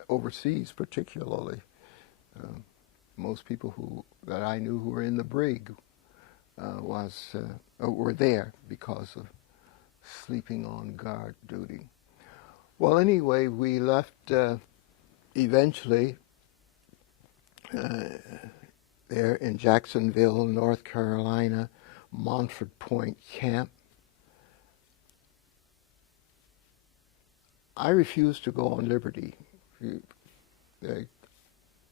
overseas particularly, most people that I knew who were in the brig were there because of sleeping on guard duty. Well, anyway, we left eventually there in Jacksonville, North Carolina, Montfort Point camp. I refused to go on liberty.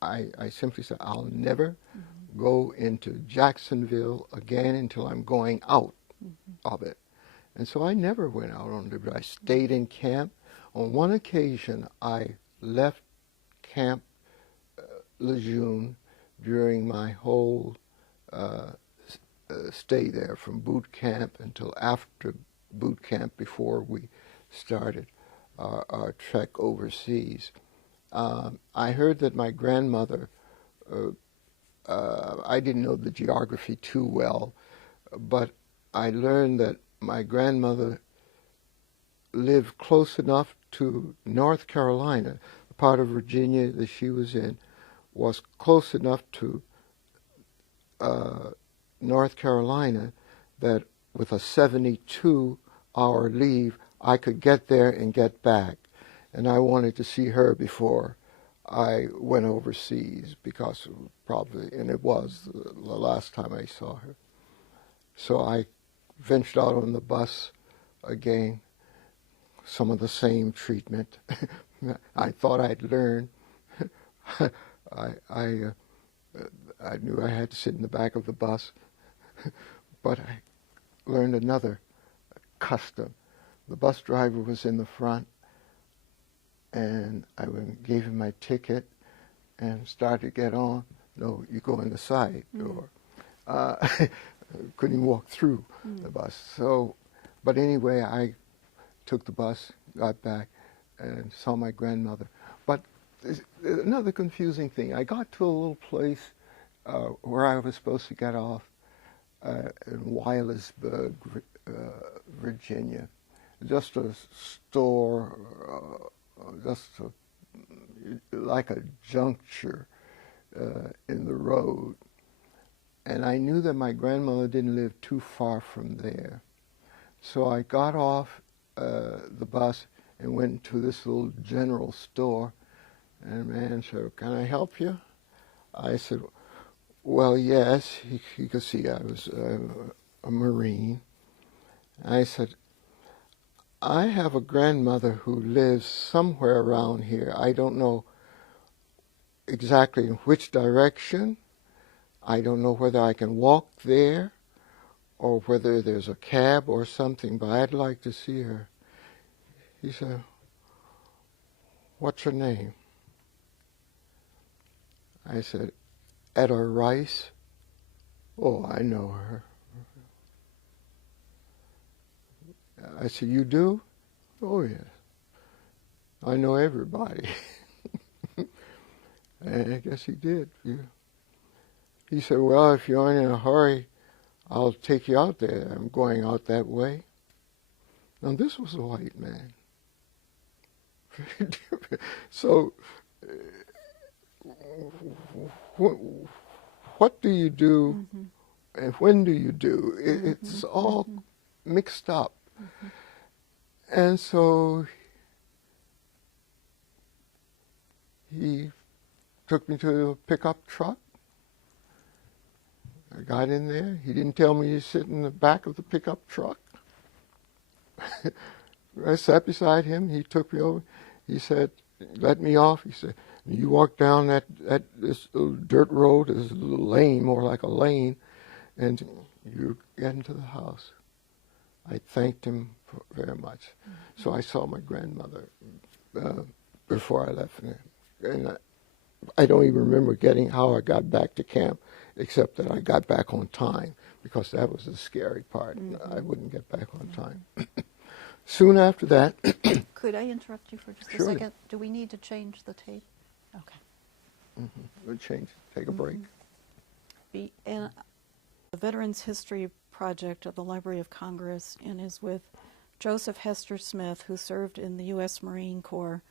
I simply said, I'll never go into Jacksonville again until I'm going out of it. And so I never went out on liberty. I stayed in camp. On one occasion, I left Camp Lejeune during my whole stay there, from boot camp until after boot camp, before we started our trek overseas. I heard that my grandmother, I didn't know the geography too well, but I learned that my grandmother lived close enough to North Carolina. The part of Virginia that she was in was close enough to North Carolina that with a 72-hour leave, I could get there and get back. And I wanted to see her before I went overseas, because probably, and it was the last time I saw her. So I ventured out on the bus again, some of the same treatment. I thought I'd learned. I knew I had to sit in the back of the bus, but I learned another custom. The bus driver was in the front, and I gave him my ticket and started to get on. No, you go in the side door. Couldn't even walk through the bus. So, but anyway, I took the bus, got back, and saw my grandmother. But another confusing thing, I got to a little place where I was supposed to get off in Wilesburg, Virginia. Just a store, like a juncture in the road. And I knew that my grandmother didn't live too far from there. So I got off the bus and went to this little general store. And the man said, "Can I help you?" I said, "Well, yes." He could see I was a Marine. I said, "I have a grandmother who lives somewhere around here. I don't know exactly in which direction. I don't know whether I can walk there or whether there's a cab or something, but I'd like to see her." He said, "What's her name?" I said, "Etta Rice." "Oh, I know her." I said, "You do?" "Oh, yes. I know everybody." And I guess he did. He said, "Well, if you aren't in a hurry, I'll take you out there. I'm going out that way." Now, this was a white man. So, what do you do and when do you do? It's all mixed up. And so he took me to a pickup truck. I got in there. He didn't tell me to sit in the back of the pickup truck. I sat beside him. He took me over. He said, "Let me off." He said, "You walk down this little dirt road, this little lane, more like a lane, and you get into the house." I thanked him very much. So I saw my grandmother before I left. And I don't even remember how I got back to camp, except that I got back on time, because that was the scary part. I wouldn't get back on time. Soon after that... Could I interrupt you for just Sure. a second? Do we need to change the tape? Okay. We'll change. Take a break. And the Veterans History Project of the Library of Congress, and is with Joseph Hester Smith, who served in the U.S. Marine Corps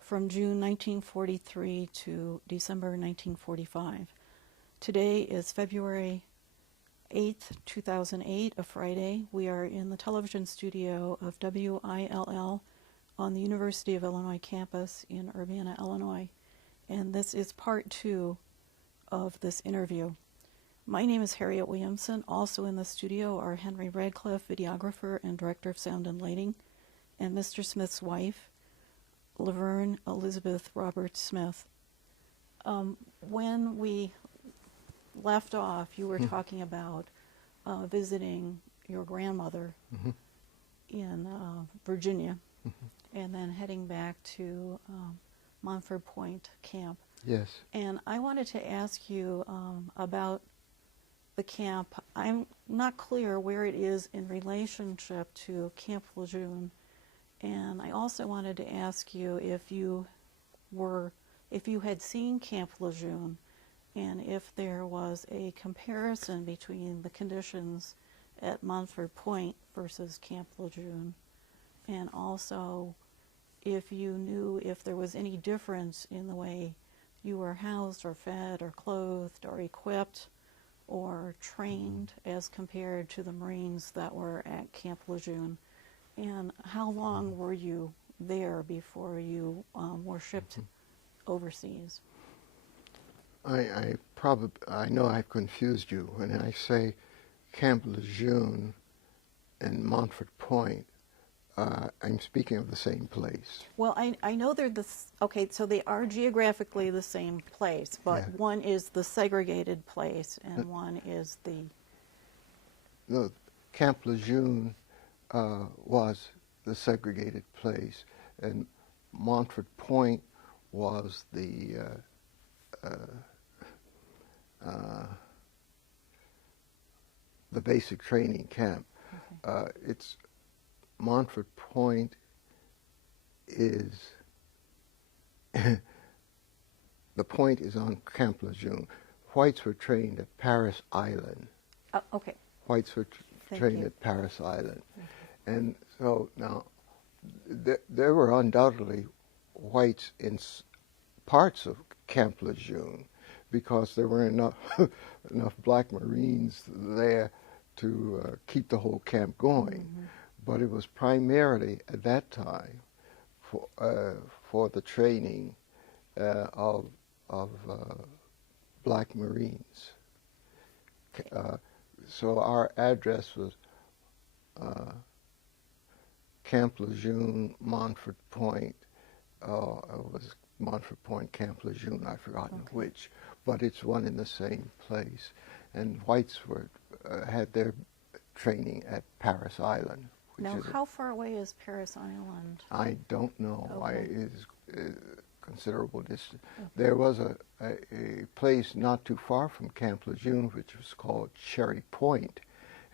from June 1943 to December 1945. Today is February 8th, 2008, a Friday. We are in the television studio of WILL on the University of Illinois campus in Urbana, Illinois. And this is part 2 of this interview. My name is Harriet Williamson. Also in the studio are Henry Radcliffe, videographer and director of sound and lighting, and Mr. Smith's wife, Laverne Elizabeth Roberts Smith. When we left off, you were talking about visiting your grandmother in Virginia, and then heading back to Montford Point Camp. Yes. And I wanted to ask you about the camp. I'm not clear where it is in relationship to Camp Lejeune And I also wanted to ask you if you had seen Camp Lejeune, and if there was a comparison between the conditions at Montford Point versus Camp Lejeune, and also if you knew if there was any difference in the way you were housed or fed or clothed or equipped or trained as compared to the Marines that were at Camp Lejeune, and how long were you there before you were shipped overseas? I know I've confused you when I say Camp Lejeune and Montford Point. I'm speaking of the same place. Well, I know they're okay, so they are geographically the same place, but Yeah. one is the segregated place and one is the... No, Camp Lejeune was the segregated place, and Montford Point was the basic training camp. Okay. It's Montford Point is the point is on Camp Lejeune. Whites were trained at Paris Island. Okay. Whites were Thank trained you. at Paris Island. Okay. And so now there were undoubtedly whites in parts of Camp Lejeune because there were enough black Marines there to keep the whole camp going. Mm-hmm. But it was primarily at that time for the training of black Marines. So our address was Camp Lejeune, Montford Point. It was Montford Point, Camp Lejeune, I've forgotten Okay. which, but it's one in the same place. And whites had their training at Paris Island. Now, how far away is Paris Island? I don't know. Okay. It's considerable distance. Okay. There was a place not too far from Camp Lejeune, which was called Cherry Point.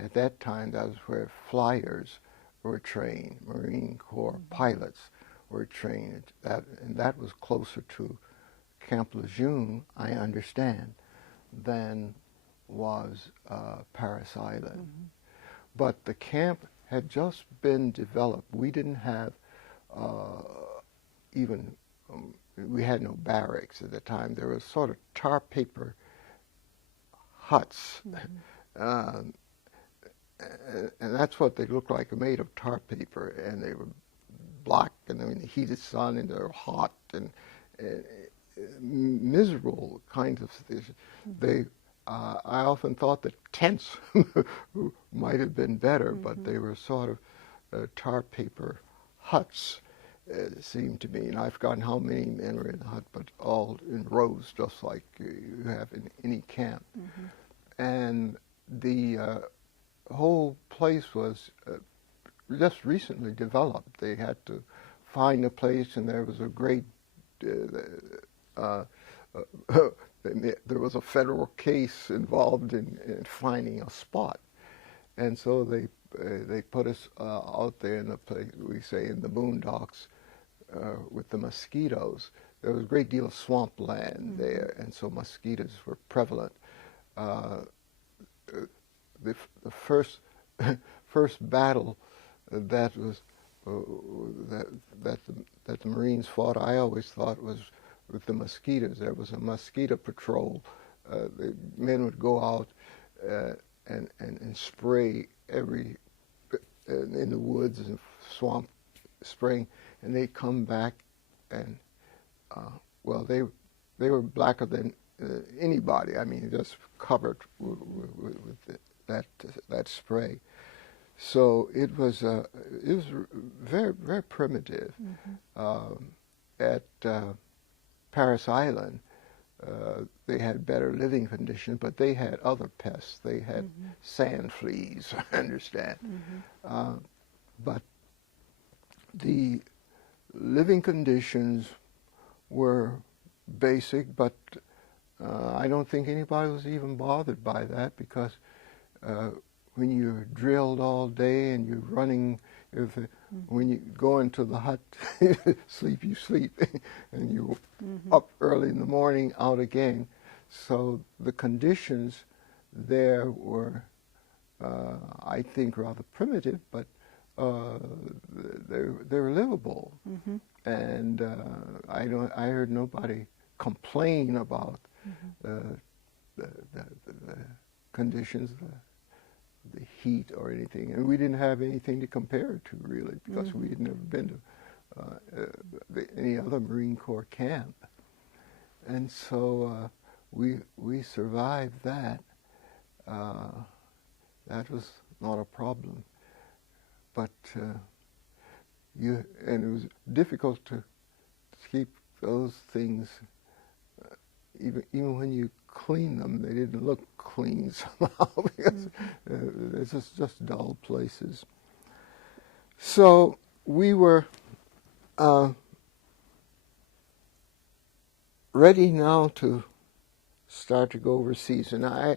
At that time, that was where flyers were trained. Marine Corps pilots were trained. And that was closer to Camp Lejeune, I understand, than was Paris Island. Mm-hmm. But the camp had just been developed. We didn't have we had no barracks at the time. There were sort of tar paper huts. Mm-hmm. And that's what they looked like, made of tar paper, and they were black, and in the heated sun, and they were hot, and miserable kinds of things. Mm-hmm. I often thought that tents might have been better, mm-hmm. but they were sort of tar paper huts, it seemed to me. And I've forgotten how many men were in the hut, but all in rows, just like you have in any camp. Mm-hmm. And the whole place was just recently developed. They had to find a place, and there was a great there was a federal case involved in finding a spot, and so they put us out there in the place, we say in the boondocks, with the mosquitoes. There was a great deal of swampland mm-hmm. there, and so mosquitoes were prevalent. The first battle that was that the Marines fought, I always thought was with the mosquitoes. There was a mosquito patrol. The men would go out and spray in the woods and swamp, spraying, and they'd come back and they were blacker than anybody. I mean, just covered with that spray. So it was very, very primitive. Mm-hmm. At Paris Island, they had better living conditions, but they had other pests. They had mm-hmm. sand fleas, I understand. Mm-hmm. But the living conditions were basic, but I don't think anybody was even bothered by that, because when you're drilled all day and you're running, if When you go into the hut, sleep, you sleep, and you're up early in the morning, out again. So the conditions there were, I think, rather primitive, but they were livable. And I heard nobody complain about the conditions, the heat or anything, and we didn't have anything to compare it to really, because we had never been to any other Marine Corps camp, and so we survived that. That was not a problem, but and it was difficult to keep those things. Even when you clean them, they didn't look clean somehow, because it's just dull places. So we were ready now to start to go overseas. And I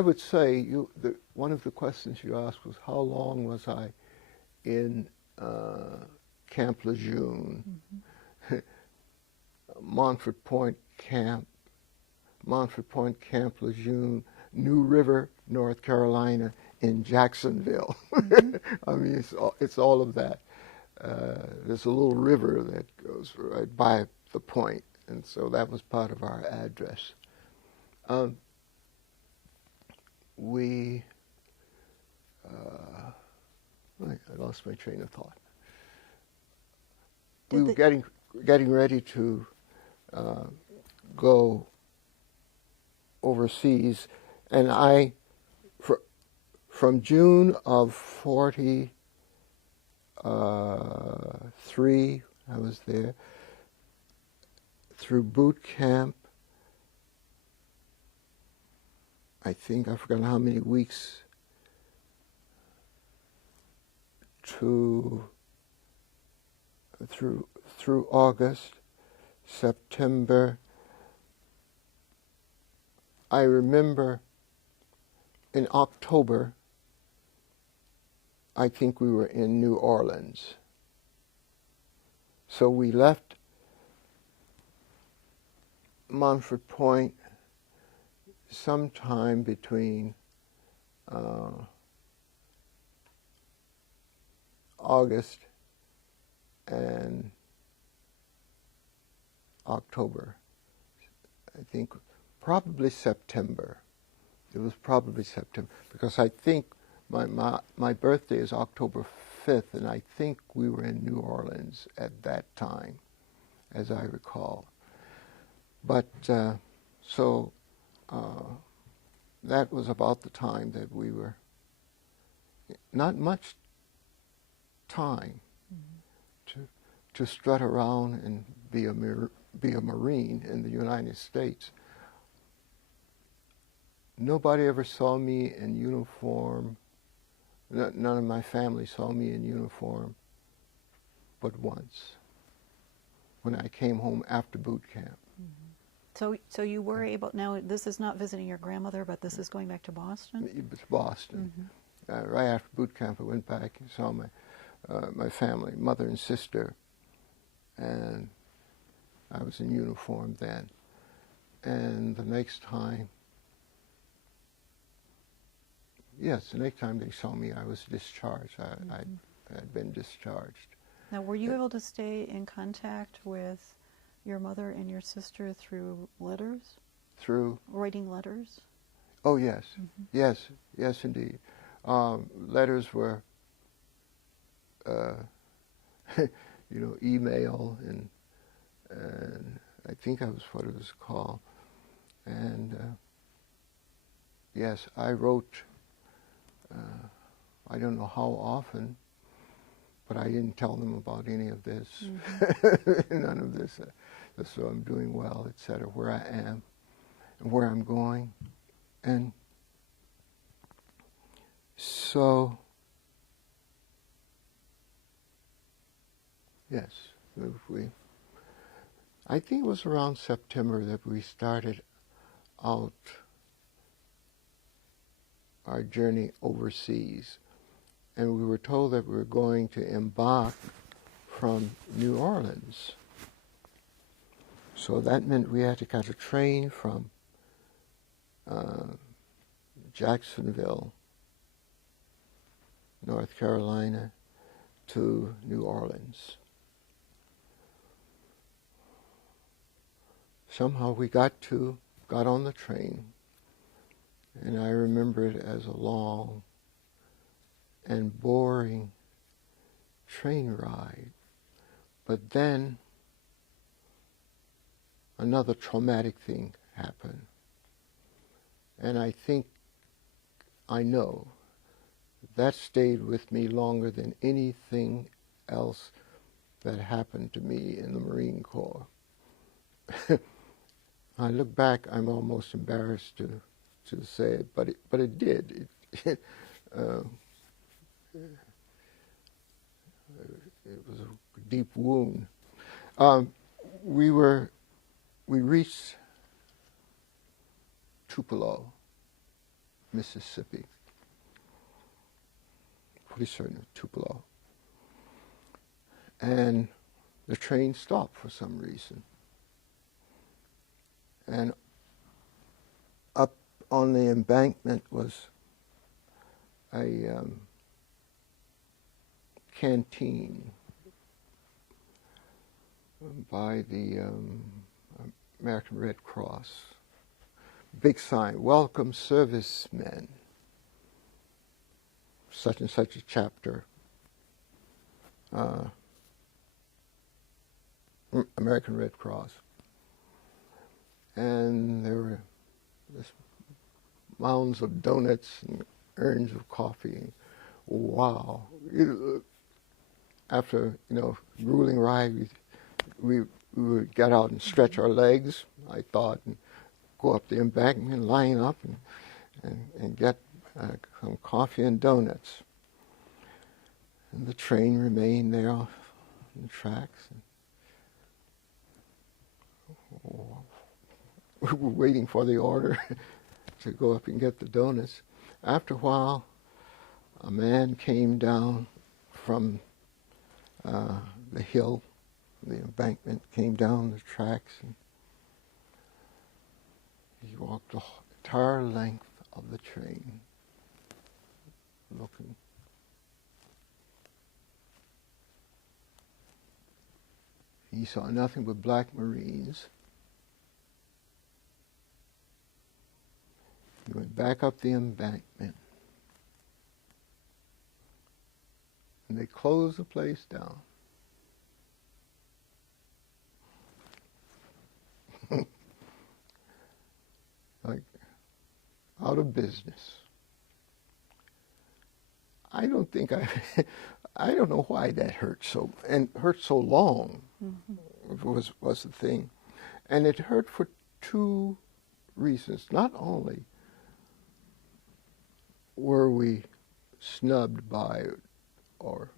would say one of the questions you asked was, how long was I in Camp Lejeune? Montford Point Camp Lejeune, New River, North Carolina, in Jacksonville. I mean, it's all of that. There's a little river that goes right by the point, and so that was part of our address. I lost my train of thought. We were getting ready to go overseas, and from June of 43, I was there, through boot camp, I think, I've forgotten how many weeks, through August, September. I remember in October, I think we were in New Orleans. So we left Montford Point sometime between August and October. I think probably September. It was probably September, because I think my birthday is October 5th, and I think we were in New Orleans at that time, as I recall. But so that was about the time that we were, not much time to strut around and be a Marine in the United States. Nobody ever saw me in uniform. None of my family saw me in uniform but once, when I came home after boot camp. So you were able, now this is not visiting your grandmother, but this is going back to Boston? It's Boston. Right after boot camp, I went back and saw my family, mother and sister, and I was in uniform then. And the next time, the next time they saw me, I was discharged. I had been discharged. Now, were you able to stay in contact with your mother and your sister through letters? Through? Writing letters? Oh, yes. Yes, indeed. Letters were, email, and I think that was what it was called. And yes, I wrote, I don't know how often, but I didn't tell them about any of this, none of this. So I'm doing well, etc., where I am and where I'm going. And so, yes, I think it was around September that we started out our journey overseas. and we were told that we were going to embark from New Orleans. So that meant we had to catch a train from Jacksonville, North Carolina, to New Orleans. Somehow we got on the train, and I remember it as a long and boring train ride. But then another traumatic thing happened. And I know that stayed with me longer than anything else that happened to me in the Marine Corps. I look back, I'm almost embarrassed to say it, but it did. It was a deep wound. We reached Tupelo, Mississippi. Pretty certain Tupelo. And the train stopped for some reason. And up on the embankment was a canteen by the American Red Cross. Big sign, welcome servicemen, such and such a chapter. American Red Cross. And there were just mounds of donuts and urns of coffee. Wow. After, grueling ride, we would get out and stretch our legs, I thought, and go up the embankment, line up, and get some coffee and donuts. And the train remained there on the tracks. We were waiting for the order to go up and get the donuts. After a while, a man came down from the hill, the embankment, came down the tracks, and he walked the entire length of the train, looking. He saw nothing but black Marines. He went back up the embankment, and they closed the place down. Like, out of business. I don't know why that hurt so long. Mm-hmm. was the thing. And it hurt for two reasons. Not only were we snubbed by or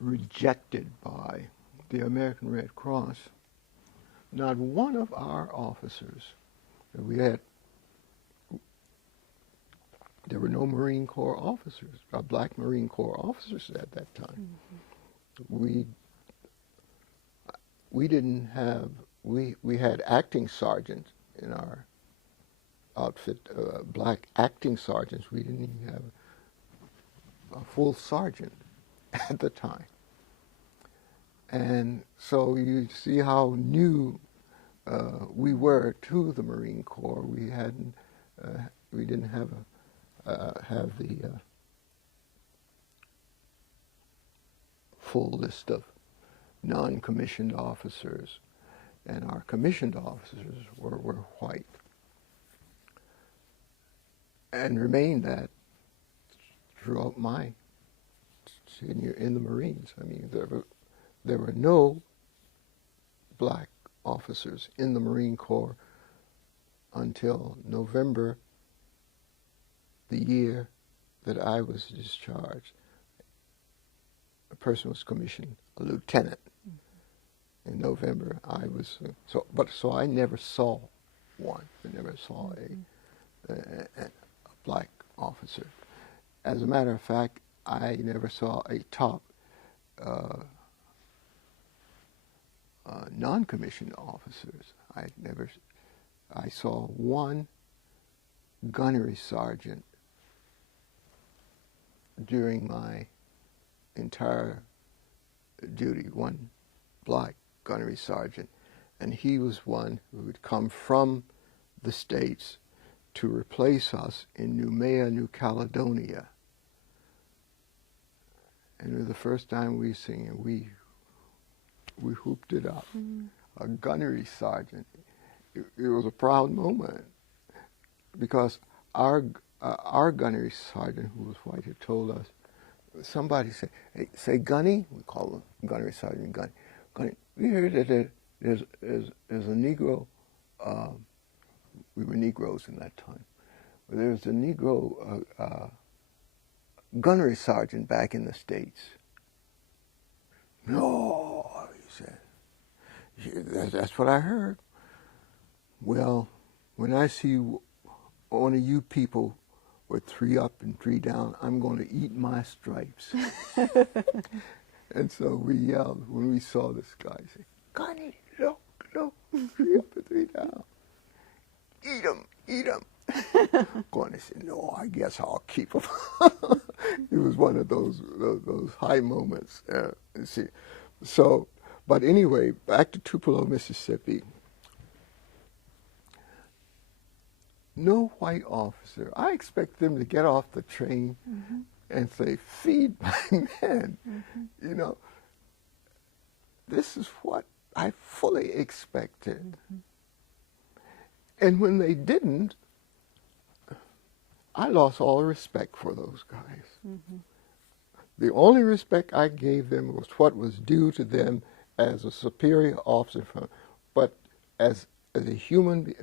rejected by the American Red Cross, not one of our officers, there were no Marine Corps officers, black Marine Corps officers at that time. Mm-hmm. We had acting sergeants in our outfit, black acting sergeants. We didn't even have a full sergeant at the time. And so you see how new we were to the Marine Corps. We didn't have the full list of non-commissioned officers, and our commissioned officers were white, and remained that throughout my tenure in the Marines. I mean, there were no black officers in the Marine Corps until November, the year that I was discharged. A person was commissioned a lieutenant. Mm-hmm. In November. I was so I never saw one. I never saw a black officer. As a matter of fact, I never saw a top non-commissioned officers. I saw one gunnery sergeant during my entire duty, one black gunnery sergeant, and he was one who had come from the States to replace us in Noumea, New Caledonia. And it was the first time we sing, and we hooped it up. A gunnery sergeant. It was a proud moment because our gunnery sergeant, who was white, had told us, somebody said, hey, say Gunny, we call him gunnery sergeant Gunny. Gunny, we heard that there's a Negro, we were Negroes in that time, but there's a Negro gunnery sergeant back in the States. No, he said, that's what I heard. Well, when I see one of you people with 3 up and 3 down, I'm going to eat my stripes. And so we yelled when we saw this guy, say, Gunny, look, 3 up and 3 down. Eat him. Gunny said, no, I guess I'll keep him. It was one of those high moments. See, so, but anyway, back to Tupelo, Mississippi. No white officer. I expect them to get off the train and say, feed my men. You know, this is what I fully expected. And when they didn't, I lost all respect for those guys. The only respect I gave them was what was due to them as a superior officer, but as a human,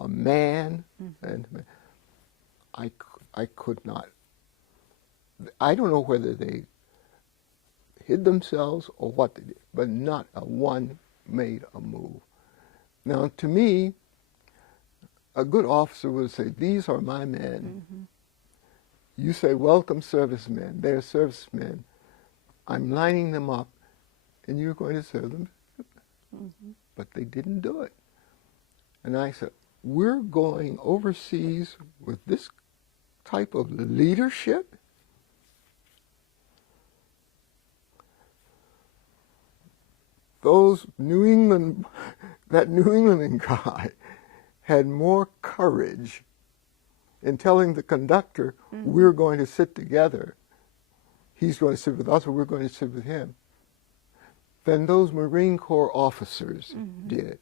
a man, and I could not. I don't know whether they hid themselves or what they did, but not a one made a move. Now, to me, a good officer would say, these are my men. You say, welcome servicemen. They're servicemen. I'm lining them up, and you're going to serve them. But they didn't do it. And I said, we're going overseas with this type of leadership? That New England guy had more courage in telling the conductor, we're going to sit together. He's going to sit with us, or we're going to sit with him, than those Marine Corps officers did.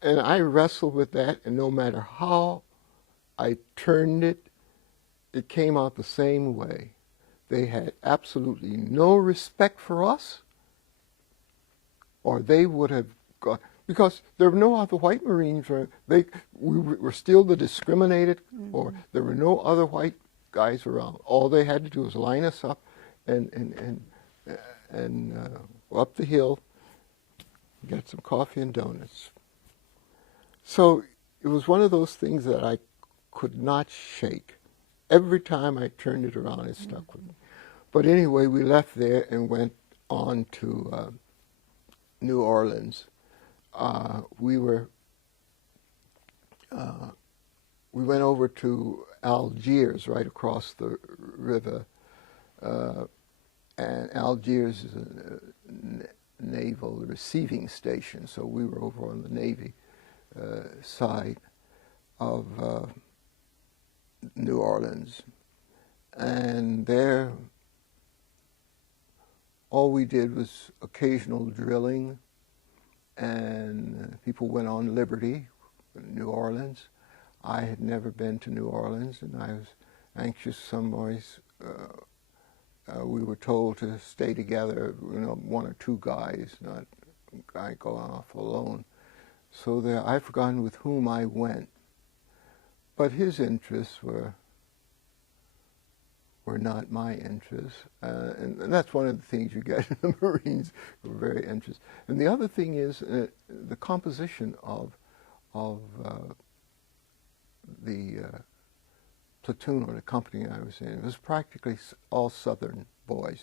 And I wrestled with that, and no matter how I turned it, it came out the same way. They had absolutely no respect for us, or they would have gone, because there were no other white Marines. We were still the discriminated, or there were no other white guys around. All they had to do was line us up and go up the hill, get some coffee and donuts. So it was one of those things that I could not shake. Every time I turned it around, it stuck with me. But anyway, we left there and went on to New Orleans. We went over to Algiers, right across the river, and Algiers is a naval receiving station, so we were over on the Navy side of New Orleans. And there, all we did was occasional drilling, and people went on liberty in New Orleans. I had never been to New Orleans, and I was anxious. Some boys, we were told to stay together, 1 or 2 guys, not a guy going off alone. So there, I've forgotten with whom I went, but his interests were not my interests, and that's one of the things you get in the Marines, who are very interested. And the other thing is the composition of of the platoon or the company I was in. It was practically all Southern boys,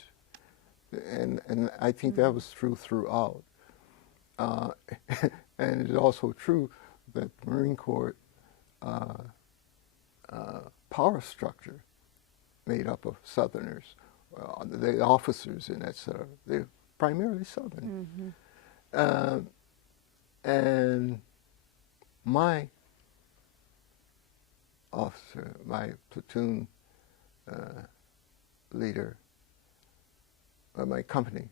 and I think that was true throughout. And it's also true that the Marine Corps power structure made up of Southerners. The officers in that set, they're primarily Southern. And my officer, my platoon leader, my company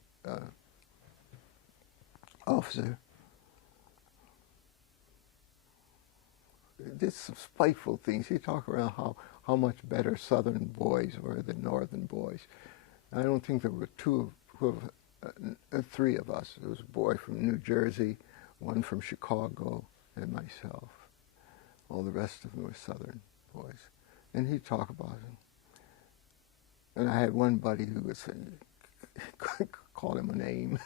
officer, did some spiteful things. He talked around how much better Southern boys were than Northern boys. I don't think there were three of us. There was a boy from New Jersey, one from Chicago, and myself. All the rest of them were Southern boys. And he'd talk about it. And I had one buddy who was call him a name,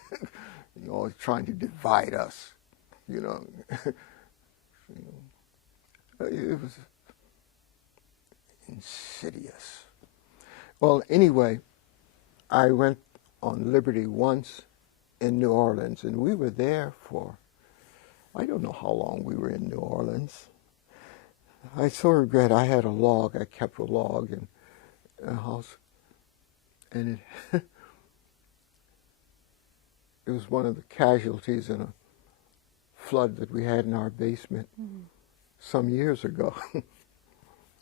always trying to divide us, you know. It was insidious. Well, anyway, I went on Liberty once in New Orleans, and we were there for, I don't know how long we were in New Orleans. I so regret I had a log. I kept a log in a house, and it it was one of the casualties in a flood that we had in our basement some years ago.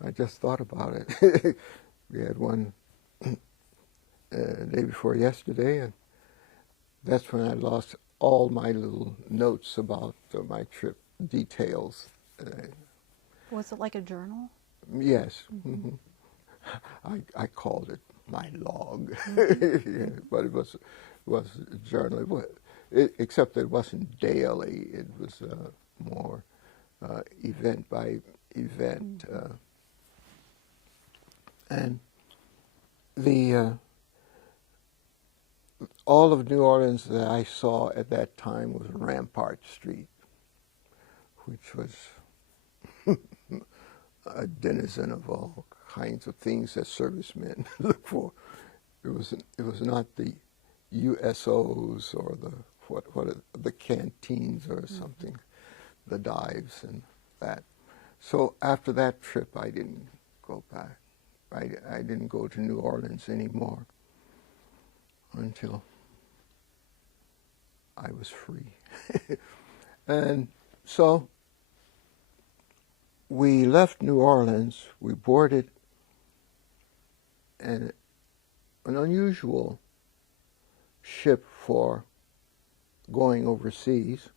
I just thought about it. We had one day before yesterday, and that's when I lost all my little notes about my trip, details. Was it like a journal? Yes. I called it my log. Yeah, but it was a journal. Except that it wasn't daily. It was more event by event. And the all of New Orleans that I saw at that time was Rampart Street, which was a denizen of all kinds of things that servicemen look for. It was not the USOs or the canteens or something, the dives and that. So after that trip, I didn't go back. I didn't go to New Orleans anymore until I was free. And so we left New Orleans, we boarded an unusual ship for going overseas.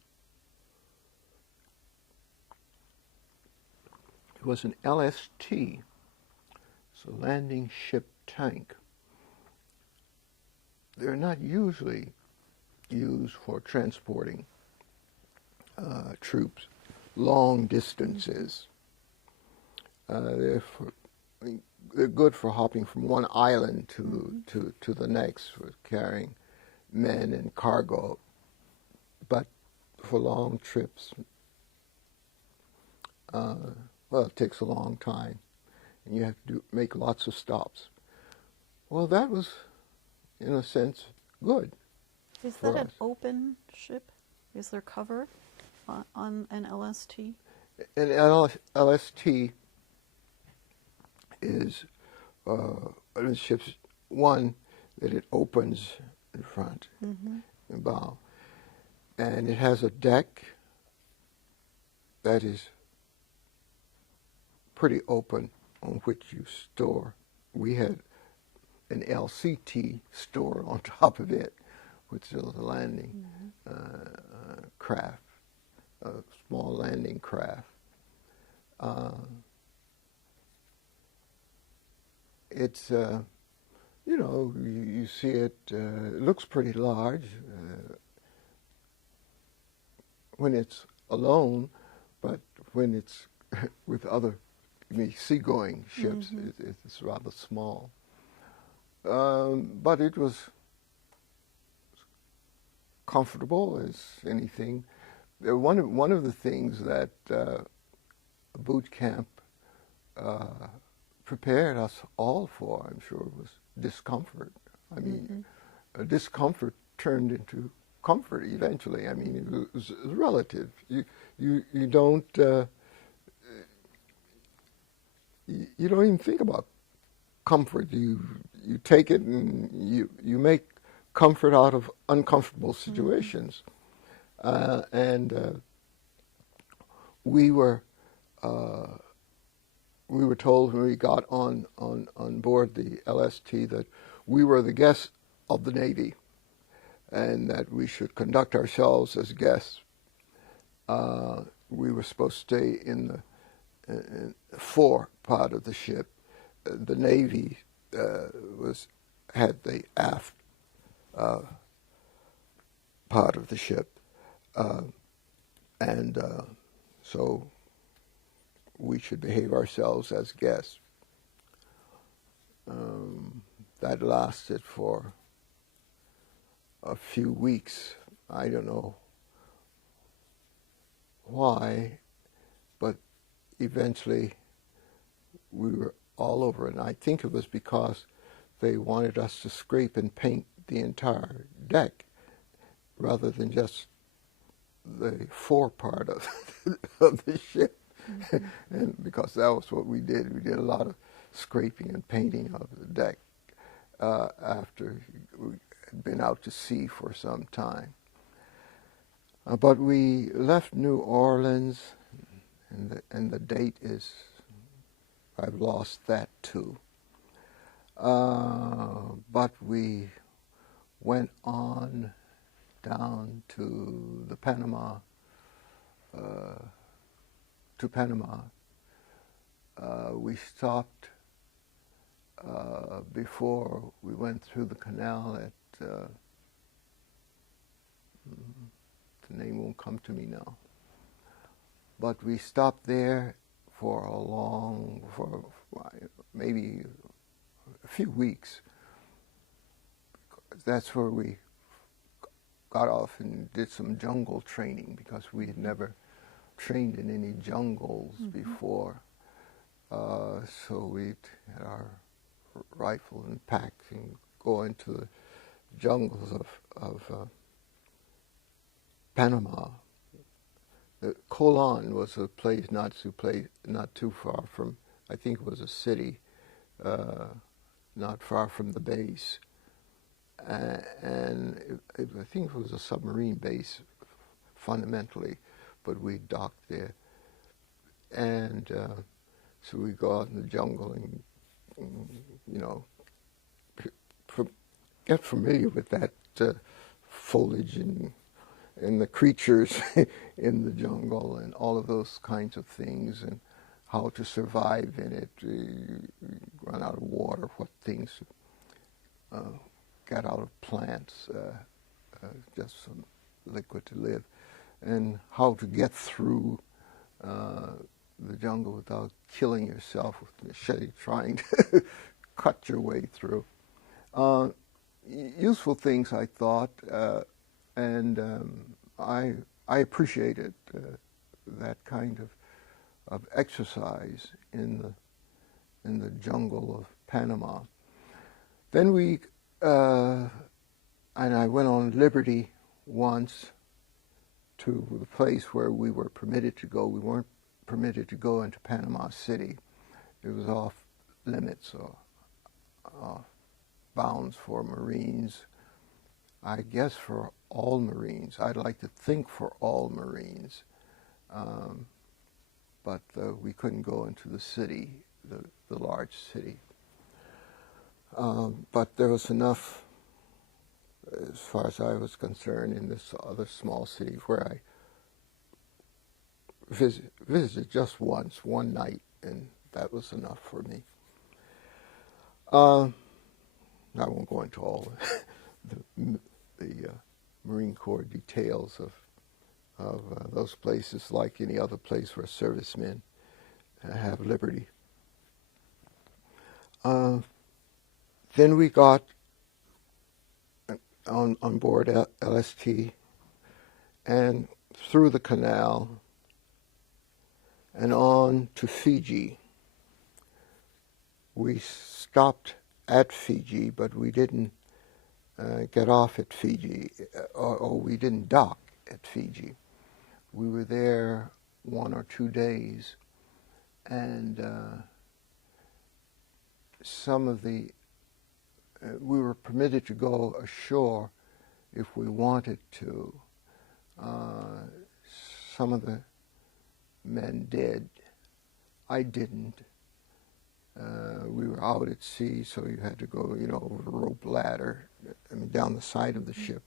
It was an LST, it's a landing ship tank. They're not usually used for transporting troops long distances. They're good for hopping from one island to the next, for carrying men and cargo, but for long trips, well, it takes a long time, and you have to make lots of stops. Well, that was, in a sense, good. Is that an open ship? Is there cover on an LST? An LST is ships, one, that it opens in front and bow, and it has a deck that is pretty open on which you store. We had an LCT store on top of it, which is a landing craft, a small landing craft. It's, you know, you see it, it looks pretty large when it's alone, but when it's with other seagoing ships, it's rather small. But it was comfortable as anything. one of the things that boot camp prepared us all for, I'm sure, was discomfort. I mean, discomfort turned into comfort eventually. I mean, it was relative. You don't you don't even think about comfort. You take it and you make comfort out of uncomfortable situations. And we were told when we got on board the LST that we were the guests of the Navy, and that we should conduct ourselves as guests. We were supposed to stay in the fore part of the ship. The Navy had the aft part of the ship, and so we should behave ourselves as guests. That lasted for a few weeks. I don't know why, but eventually we were all over it. And I think it was because they wanted us to scrape and paint the entire deck rather than just the fore part of the ship. And because that was what we did. We did a lot of scraping and painting of the deck after we had been out to sea for some time. But we left New Orleans, and the date is, I've lost that too. But we went on down to the Panama, we stopped before we went through the canal at, the name won't come to me now, but we stopped there for maybe a few weeks. That's where we got off and did some jungle training, because we had never trained in any jungles before. So we had our rifle and pack and go into the jungles of Panama. Colon was a place not too far from, I think it was a city, not far from the base. And I think it was a submarine base fundamentally, but we docked there. And so we go out in the jungle and get familiar with that foliage and the creatures in the jungle and all of those kinds of things, and how to survive in it. You run out of water, what things get out of plants, just some liquid to live, and how to get through the jungle without killing yourself with the machete trying to cut your way through. Useful things, I thought, and I appreciated that kind of exercise in the jungle of Panama. Then we and I went on Liberty once to the place where we were permitted to go. We weren't permitted to go into Panama City. It was off limits or off bounds for Marines. I guess for all Marines. I'd like to think for all Marines. But we couldn't go into the city, the large city. But there was enough, as far as I was concerned, in this other small city where I visited just once, one night, and that was enough for me. I won't go into all the Marine Corps details of those places, like any other place where servicemen have liberty. Then we got on board LST, and through the canal and on to Fiji. We stopped at Fiji, but we didn't get off at Fiji, or we didn't dock at Fiji. We were there 1 or 2 days, and we were permitted to go ashore if we wanted to. Some of the men did. I didn't. We were out at sea, so you had to go, over a rope ladder, down the side of the ship,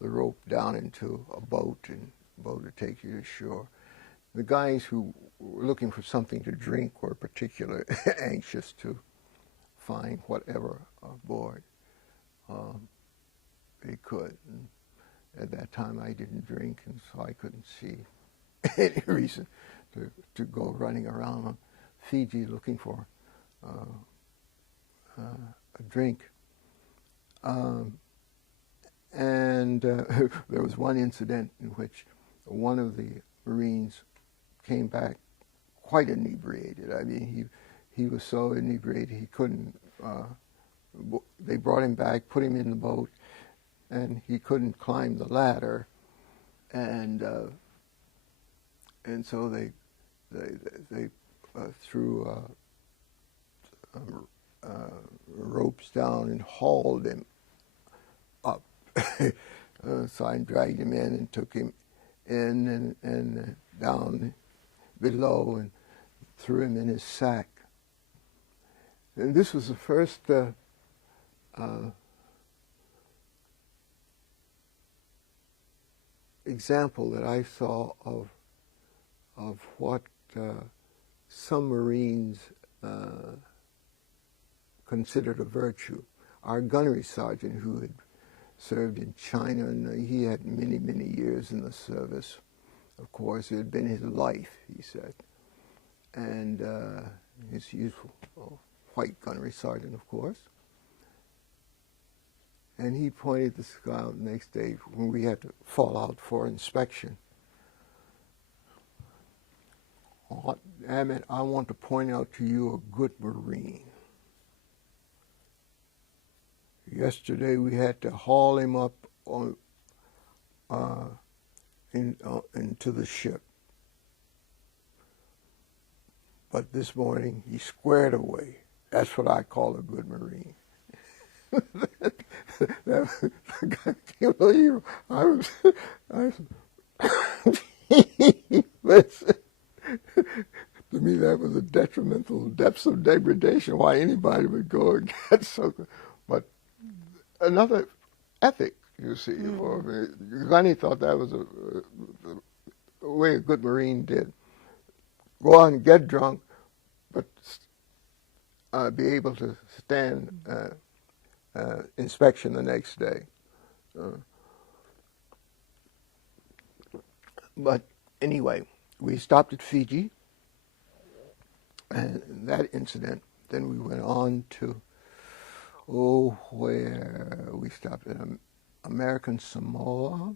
the rope down into a boat, and the boat would take you to shore. The guys who were looking for something to drink were particularly anxious to find whatever aboard they could. And at that time, I didn't drink, and so I couldn't see any reason to go running around on Fiji looking for a drink. And there was one incident in which one of the Marines came back quite inebriated. He was so inebriated he couldn't. They brought him back, put him in the boat, and he couldn't climb the ladder, and so they threw ropes down and hauled him up. So I dragged him in and took him in and down below and threw him in his sack. And this was the first example that I saw of what some Marines considered a virtue. Our gunnery sergeant, who had served in China, and he had many, many years in the service, of course, it had been his life, he said. And his youthful white gunnery sergeant, of course. And he pointed this guy out the next day when we had to fall out for inspection. Damn it, I want to point out to you a good Marine. Yesterday we had to haul him up into the ship. But this morning he squared away. That's what I call a good Marine. I can't believe to me that was a detrimental depths of degradation. Why anybody would go and get something, but another ethic, you see. Gunny thought that was the way a good Marine did. Go out and get drunk, but be able to stand inspection the next day. But anyway, we stopped at Fiji, and that incident, then we went on to, where we stopped at American Samoa.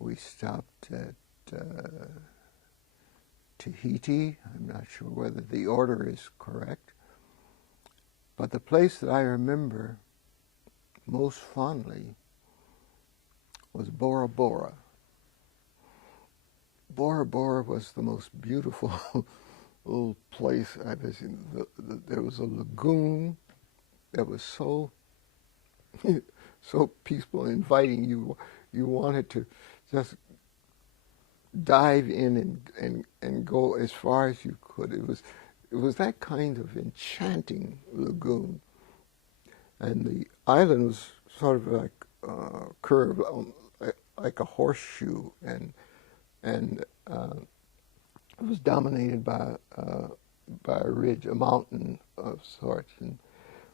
We stopped at Tahiti. I'm not sure whether the order is correct. But the place that I remember most fondly was Bora Bora. Bora Bora was the most beautiful little place I've ever seen. There was a lagoon that was so peaceful and inviting. You wanted to just dive in and go as far as you could. It was that kind of enchanting lagoon, and the island was sort of like curved, like a horseshoe, and it was dominated by a ridge, a mountain of sorts. And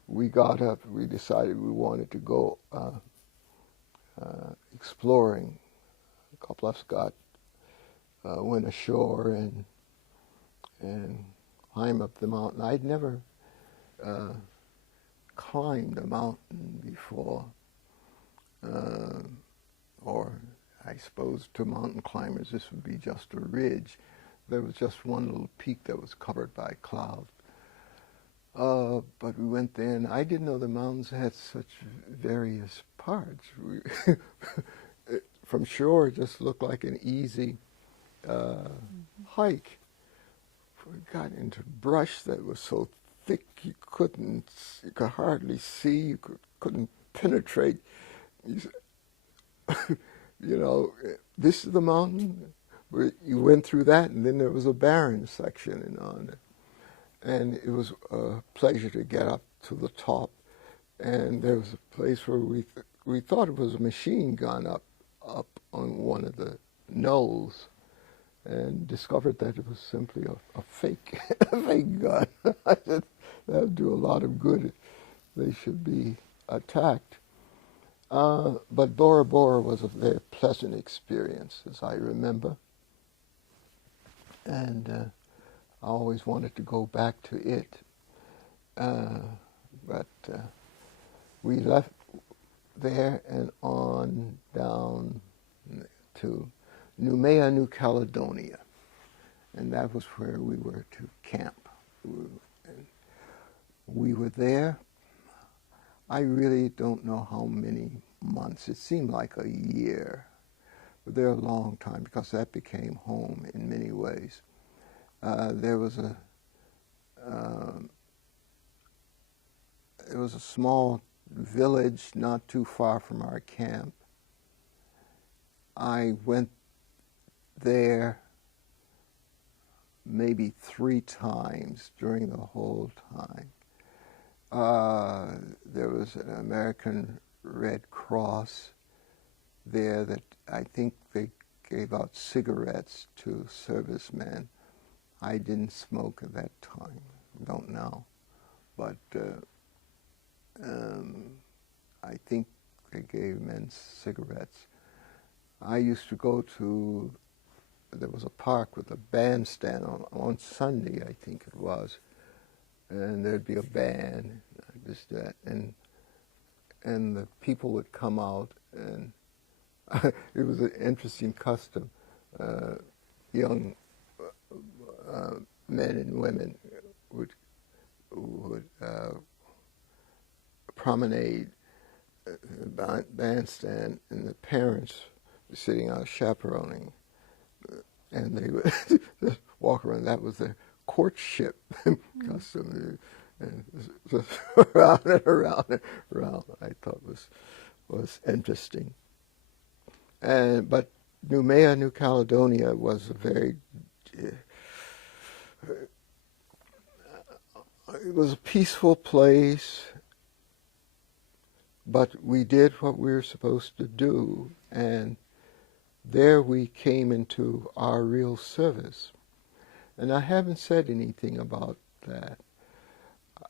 we got up. We decided we wanted to go exploring. A couple of us went ashore and climbed up the mountain. I'd never climbed a mountain before, or I I suppose to mountain climbers this would be just a ridge. There was just one little peak that was covered by cloud. But we went there, and I didn't know the mountains had such various parts. From shore, it just looked like an easy hike. We got into brush that was so thick you could hardly see, you couldn't penetrate. You know, this is the mountain. Where you went through that, and then there was a barren section and on it. And it was a pleasure to get up to the top. And there was a place where we thought it was a machine gun up on one of the knolls, and discovered that it was simply a fake fake gun. I said, that would do a lot of good. They should be attacked. But Bora Bora was a very pleasant experience, as I remember. And I always wanted to go back to it. But we left there and on down to Noumea, New Caledonia. And that was where we were to camp. We were there. I really don't know how many months. It seemed like a year. But there a long time, because that became home in many ways. There was a small village not too far from our camp. I went there maybe 3 times during the whole time. There was an American Red Cross there that I think they gave out cigarettes to servicemen. I didn't smoke at that time, don't know, but I think they gave men cigarettes. I used to go to, there was a park with a bandstand on Sunday, I think it was, and there'd be a band, just that, and the people would come out, and it was an interesting custom. Young men and women would promenade the bandstand, and the parents were sitting out chaperoning, and they would just walk around. That was their courtship custom, and just around and around and around. I thought was interesting. But Noumea, New Caledonia was a very it was a peaceful place, but we did what we were supposed to do, and there we came into our real service. And I haven't said anything about that.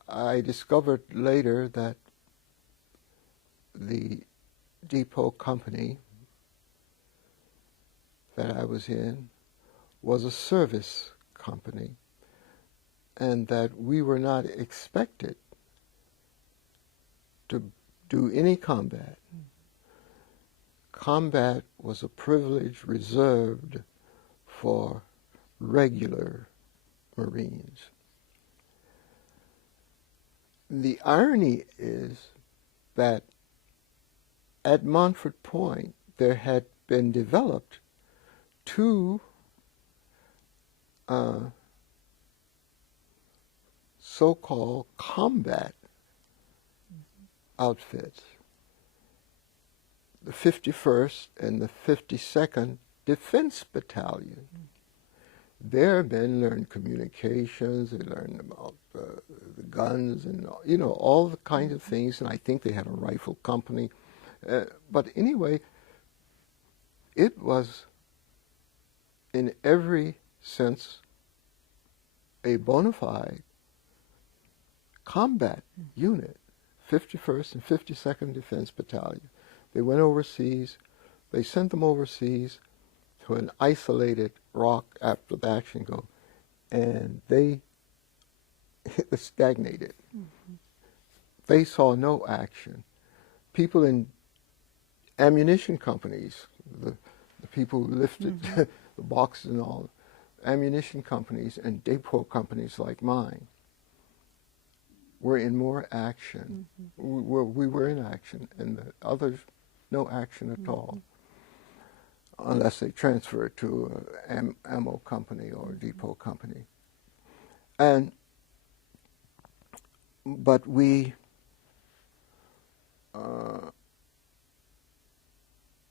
I discovered later that the depot company that I was in was a service company, and that we were not expected to do any combat. Combat was a privilege reserved for regular Marines. The irony is that at Montford Point there had been developed 2 so-called combat outfits, the 51st and the 52nd Defense Battalion. Their men learned communications, they learned about the guns and, you know, all the kinds of things, and I think they had a rifle company. But anyway, it was in every sense a bona fide combat unit, 51st and 52nd Defense Battalion. They went overseas, they sent them overseas to an isolated rock after the action go, and they stagnated. Mm-hmm. They saw no action. People in ammunition companies, the people who lifted the boxes and all. Ammunition companies and depot companies like mine were in more action. We were in action, and the others, no action at all, unless they transfer it to an ammo company or a depot company. But we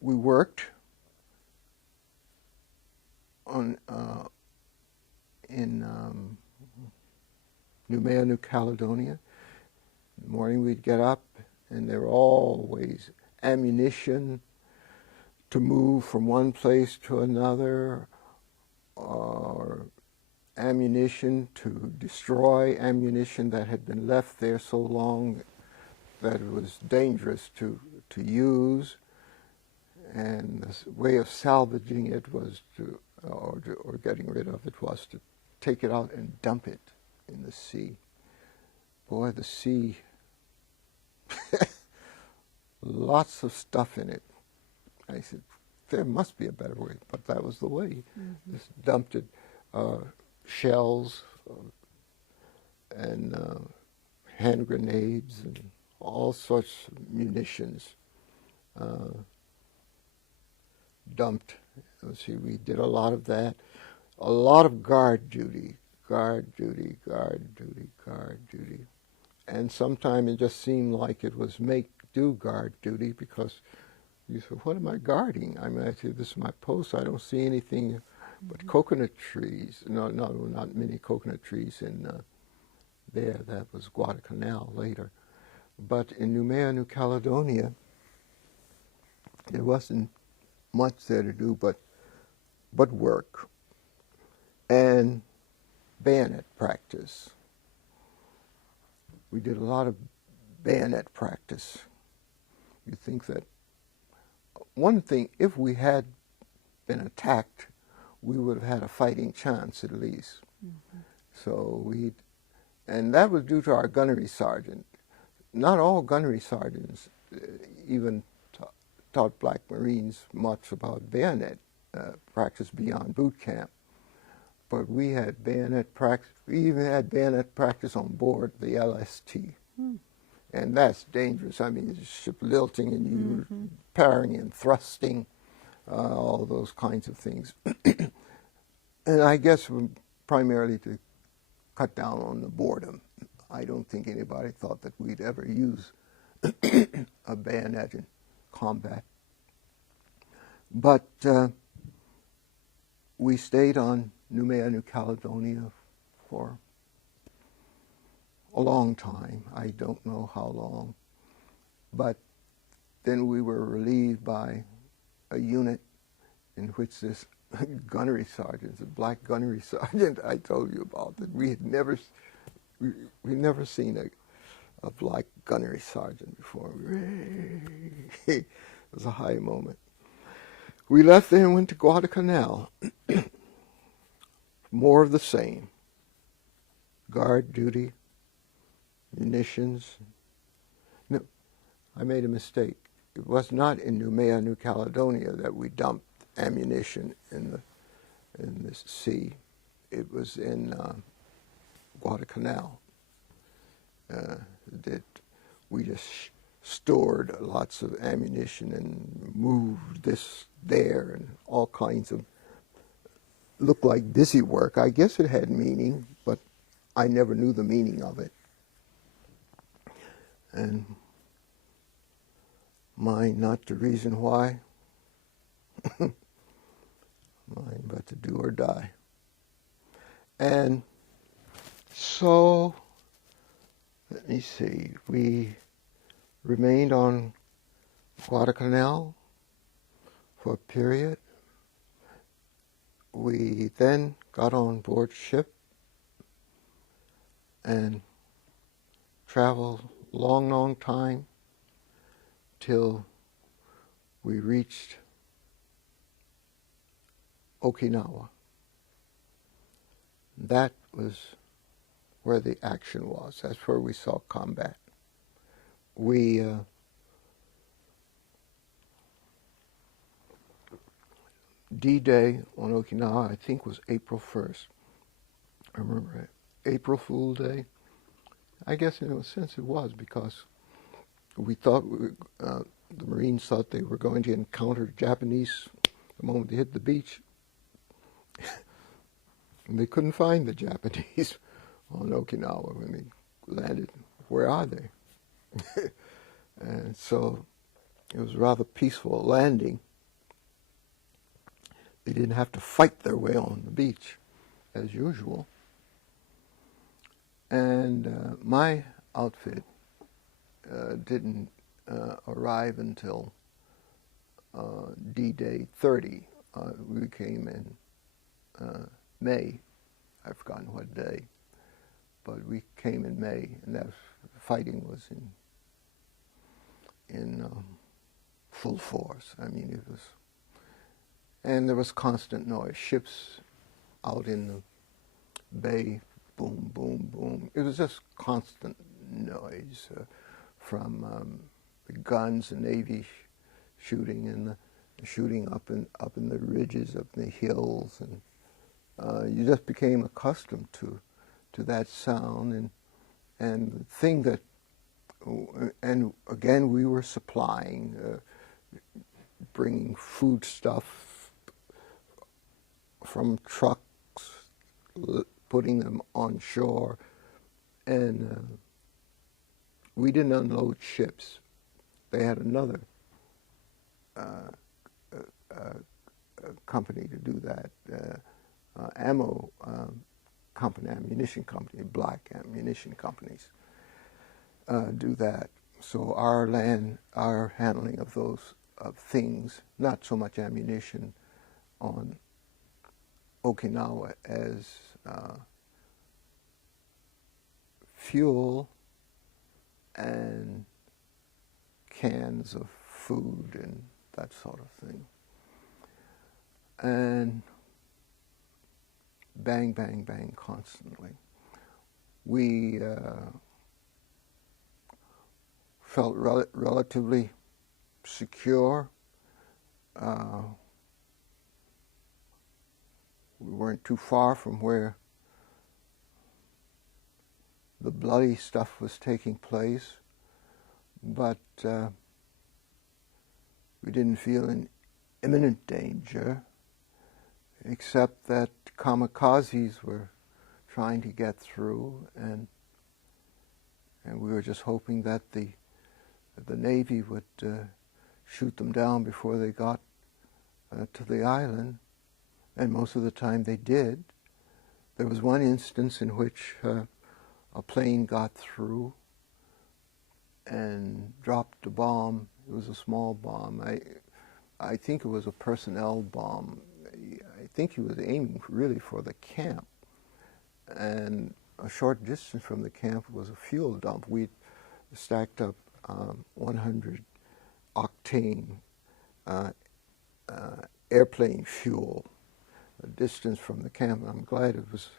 worked on in Noumea, New Caledonia. In the morning we'd get up, and there were always ammunition to move from one place to another, or ammunition to destroy ammunition that had been left there so long that it was dangerous to use. And the way of salvaging it was or getting rid of it was to take it out and dump it in the sea. Boy, the sea, lots of stuff in it. I said, there must be a better way, but that was the way. Just dumped it, shells and hand grenades and all sorts of munitions dumped. Let's see, we did a lot of that. A lot of guard duty. And sometimes it just seemed like it was make-do guard duty, because you said, what am I guarding? I mean, I said, this is my post. I don't see anything but coconut trees. No, not many coconut trees in there. That was Guadalcanal later. But in Noumea, New Caledonia, there wasn't much there to do but work and bayonet practice. We did a lot of bayonet practice. You think that one thing, if we had been attacked, we would have had a fighting chance at least. So and that was due to our gunnery sergeant. Not all gunnery sergeants even taught black Marines much about bayonet practice beyond boot camp. But we had bayonet practice. We even had bayonet practice on board the LST. And that's dangerous. I mean, ship lilting and you parrying and thrusting, all those kinds of things. And I guess primarily to cut down on the boredom. I don't think anybody thought that we'd ever use a bayonet in combat. But we stayed on Noumea, New Caledonia for a long time. I don't know how long. But then we were relieved by a unit in which this gunnery sergeant, the black gunnery sergeant I told you about, that we had never seen a black gunnery sergeant before. It was a high moment. We left there and went to Guadalcanal. More of the same. Guard duty, munitions. No, I made a mistake. It was not in Noumea, New Caledonia that we dumped ammunition in the sea. It was in Guadalcanal. That we just stored lots of ammunition and moved this there and all kinds of, looked like busy work. I guess it had meaning, but I never knew the meaning of it. And mine not the reason why, mine but to do or die. And so, let me see, we remained on Guadalcanal for a period. We then got on board ship and traveled long time till we reached Okinawa. That was where the action was. That's where we saw combat. D-Day on Okinawa, I think, was April 1st. I remember it. April Fool Day. I guess in a sense it was, because we thought, the Marines thought they were going to encounter Japanese the moment they hit the beach. And they couldn't find the Japanese on Okinawa when they landed. Where are they? And so it was a rather peaceful landing. They didn't have to fight their way on the beach, as usual. And my outfit didn't arrive until D-Day 30. We came in May. I've forgotten what day, but we came in May, and that fighting was in full force. I mean, it was, and there was constant noise. Ships out in the bay, boom, boom, boom. It was just constant noise from the guns, the Navy shooting, and the shooting up in the ridges, up in the hills, and you just became accustomed to that sound, and the thing that, and again we were supplying, bringing food stuff from trucks, putting them on shore, and we didn't unload ships. They had another company to do that. Ammo company, ammunition company, black ammunition companies do that. So our handling of those things, not so much ammunition on Okinawa as fuel and cans of food and that sort of thing. And bang, bang, bang constantly. We felt relatively secure. We weren't too far from where the bloody stuff was taking place, but we didn't feel in imminent danger, except that kamikazes were trying to get through, and we were just hoping that the Navy would shoot them down before they got to the island, and most of the time they did. There was one instance in which a plane got through and dropped a bomb. It was a small bomb. I think it was a personnel bomb. I think he was aiming really for the camp. And a short distance from the camp was a fuel dump. We'd stacked up 100 octane airplane fuel a distance from the camp. I'm glad it was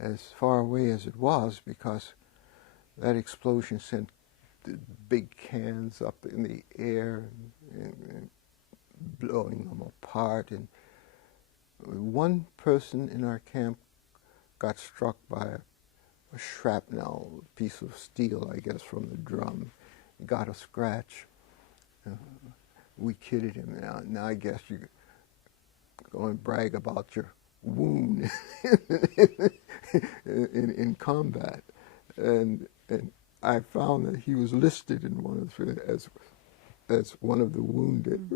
as far away as it was, because that explosion sent the big cans up in the air and blowing them apart. And one person in our camp got struck by a shrapnel, piece of steel, I guess, from the drum. He got a scratch. We kidded him. Now I guess you go and brag about your wound in combat. And I found that he was listed in one of the, as one of the wounded.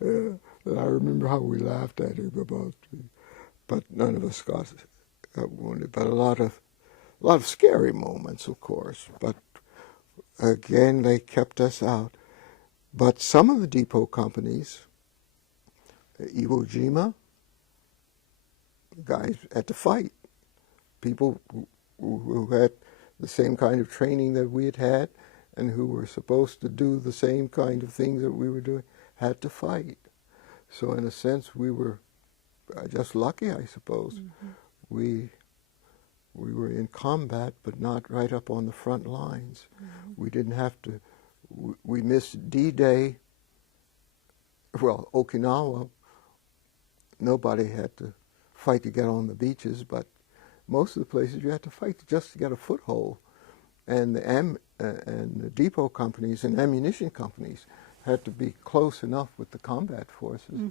And I remember how we laughed at him about it. But none of us got wounded. But a lot of scary moments, of course. But again, they kept us out. But some of the depot companies, Iwo Jima, guys had to fight. People who had the same kind of training that we had had, and who were supposed to do the same kind of things that we were doing, had to fight. So in a sense, we were just lucky, I suppose. Mm-hmm. We were in combat, but not right up on the front lines. Mm-hmm. We didn't have to. We missed D-Day well, Okinawa, nobody had to fight to get on the beaches, but most of the places you had to fight just to get a foothold. And the depot companies and ammunition companies had to be close enough with the combat forces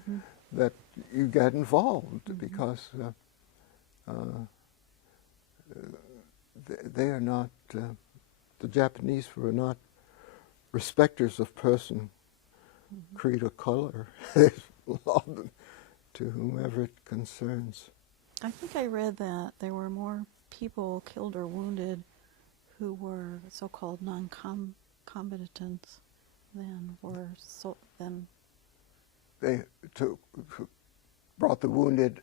that you got involved because they are not, the Japanese were not respecters of person, creed, or color. They loved them to whomever it concerns. I think I read that there were more people killed or wounded who were so-called non-combatants than They brought the wounded.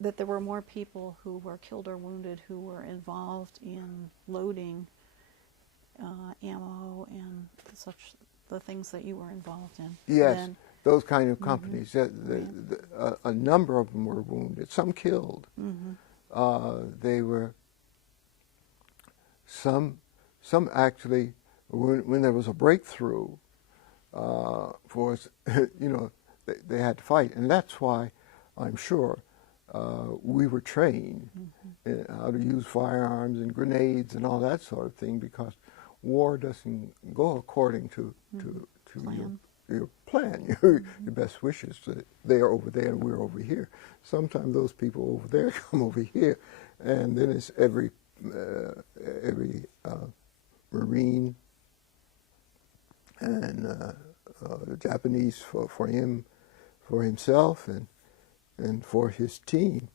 That there were more people who were killed or wounded who were involved in loading ammo and such, the things that you were involved in. Yes, those kind of companies. A number of them were wounded, some killed. They were, some actually, when there was a breakthrough, for us, they had to fight. And that's why I'm sure we were trained in how to use firearms and grenades and all that sort of thing, because war doesn't go according to your plan, your best wishes. They're over there and we're over here. Sometimes those people over there come over here, and then it's every Marine and the Japanese for himself and for his team.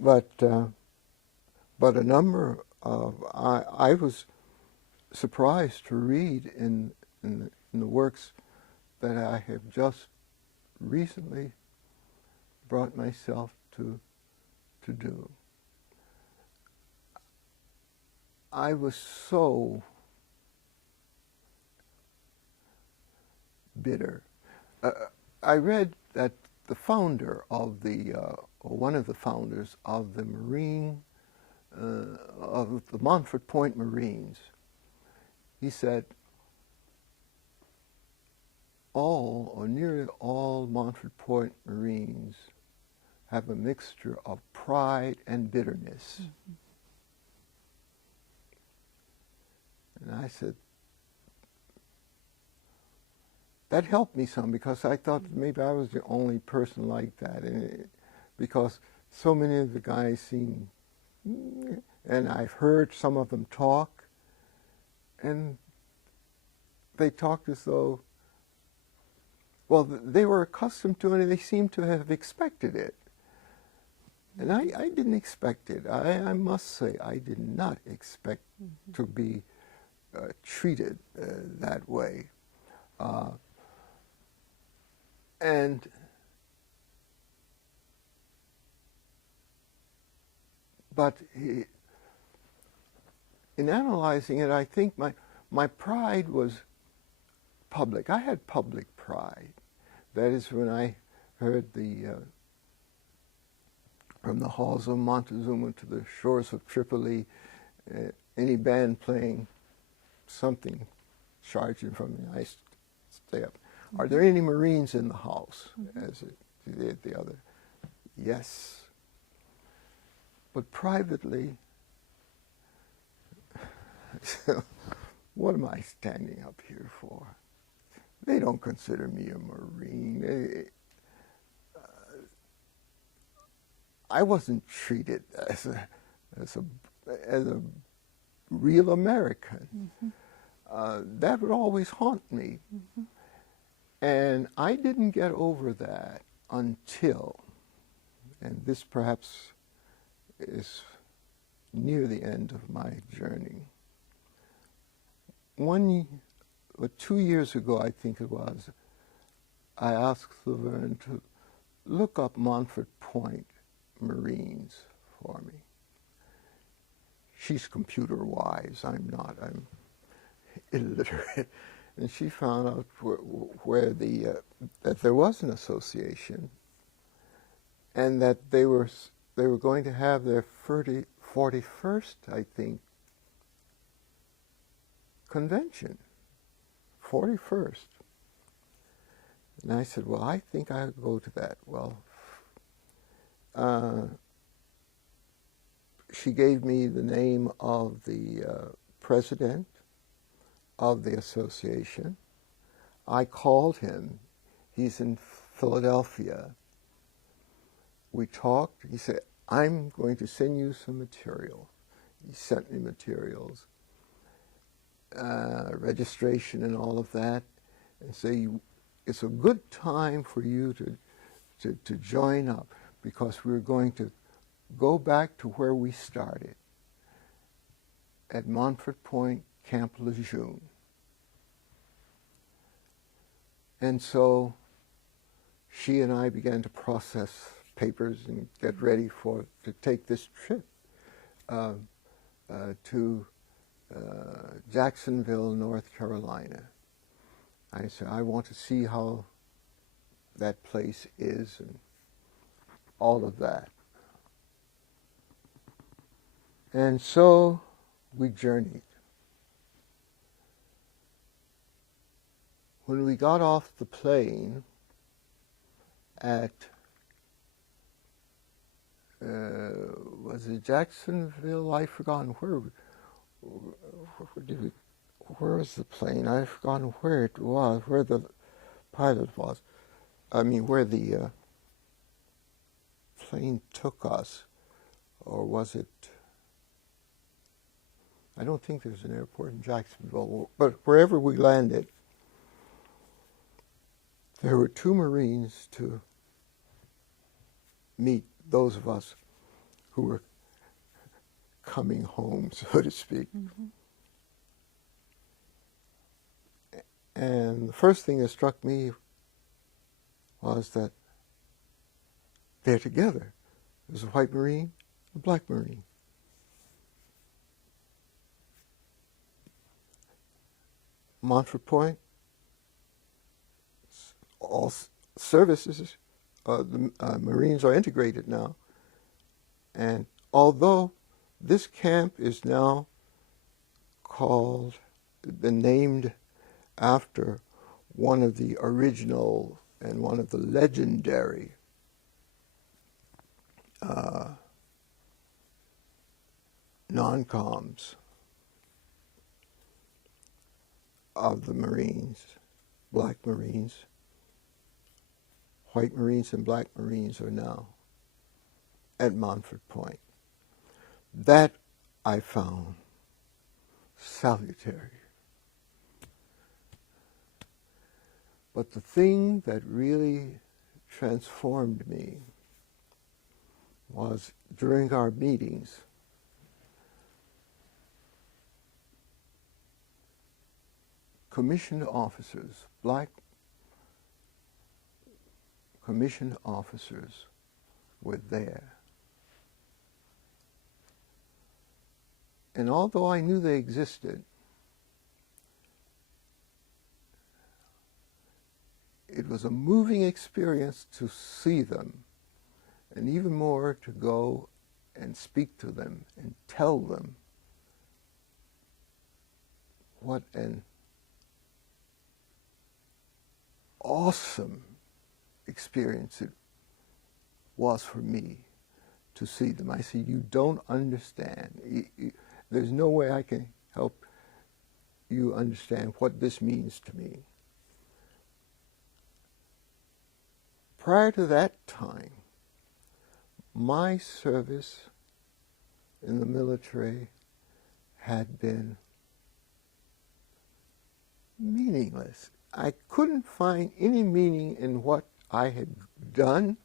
But a number of, I was surprised to read in the works that I have just recently brought myself to do. I was so bitter. I read that the founder of the, or one of the founders of the Marine, of the Montford Point Marines, he said, all or nearly all Montford Point Marines have a mixture of pride and bitterness. And I said, that helped me some, because I thought maybe I was the only person like that. And because so many of the guys seem, and I've heard some of them talk, and they talked as though, well, they were accustomed to it, and they seemed to have expected it. And I didn't expect it. I must say, I did not expect to be treated that way. But in analyzing it, I think my pride was public. I had public pride. That is, when I heard from the halls of Montezuma to the shores of Tripoli, any band playing something charging from me, I stay up. Are there any Marines in the house? As it did the other. Yes. But privately, what am I standing up here for? They don't consider me a Marine. I wasn't treated as a real American. That would always haunt me. And I didn't get over that until, and this perhaps is near the end of my journey. 2 years ago, I think it was, I asked Laverne to look up Montford Point Marines for me. She's computer wise, I'm not, I'm illiterate. And she found out where that there was an association, and that they were going to have their 41st, I think, convention. 41st. And I said, well, I think I'll go to that. Well, she gave me the name of the president of the association. I called him. He's in Philadelphia. We talked. He said, I'm going to send you some material. He sent me materials, registration and all of that, and say, it's a good time for you to join up, because we're going to go back to where we started, at Montfort Point, Camp Lejeune. And so she and I began to process papers and get ready to take this trip to Jacksonville, North Carolina. I said, I want to see how that place is and all of that. And so we journeyed. When we got off the plane at, was it Jacksonville? I've forgotten where was the plane? I've forgotten where it was, where the pilot was. I mean, where the plane took us. Or was it, I don't think there's an airport in Jacksonville, but wherever we landed, there were 2 Marines to meet those of us who were coming home, so to speak. Mm-hmm. And the first thing that struck me was that they're together. There's a white Marine, a black Marine. Montfort Point, all services, the Marines are integrated now. And although this camp is now been named after one of the original and one of the legendary non-coms of the Marines, black Marines. White Marines and black Marines are now at Montfort Point. That I found salutary. But the thing that really transformed me was during our meetings, commissioned officers, black commissioned officers were there. And although I knew they existed, it was a moving experience to see them, and even more to go and speak to them and tell them what an awesome experience it was for me to see them. I said, you don't understand. There's no way I can help you understand what this means to me. Prior to that time, my service in the military had been meaningless. I couldn't find any meaning in what I had done,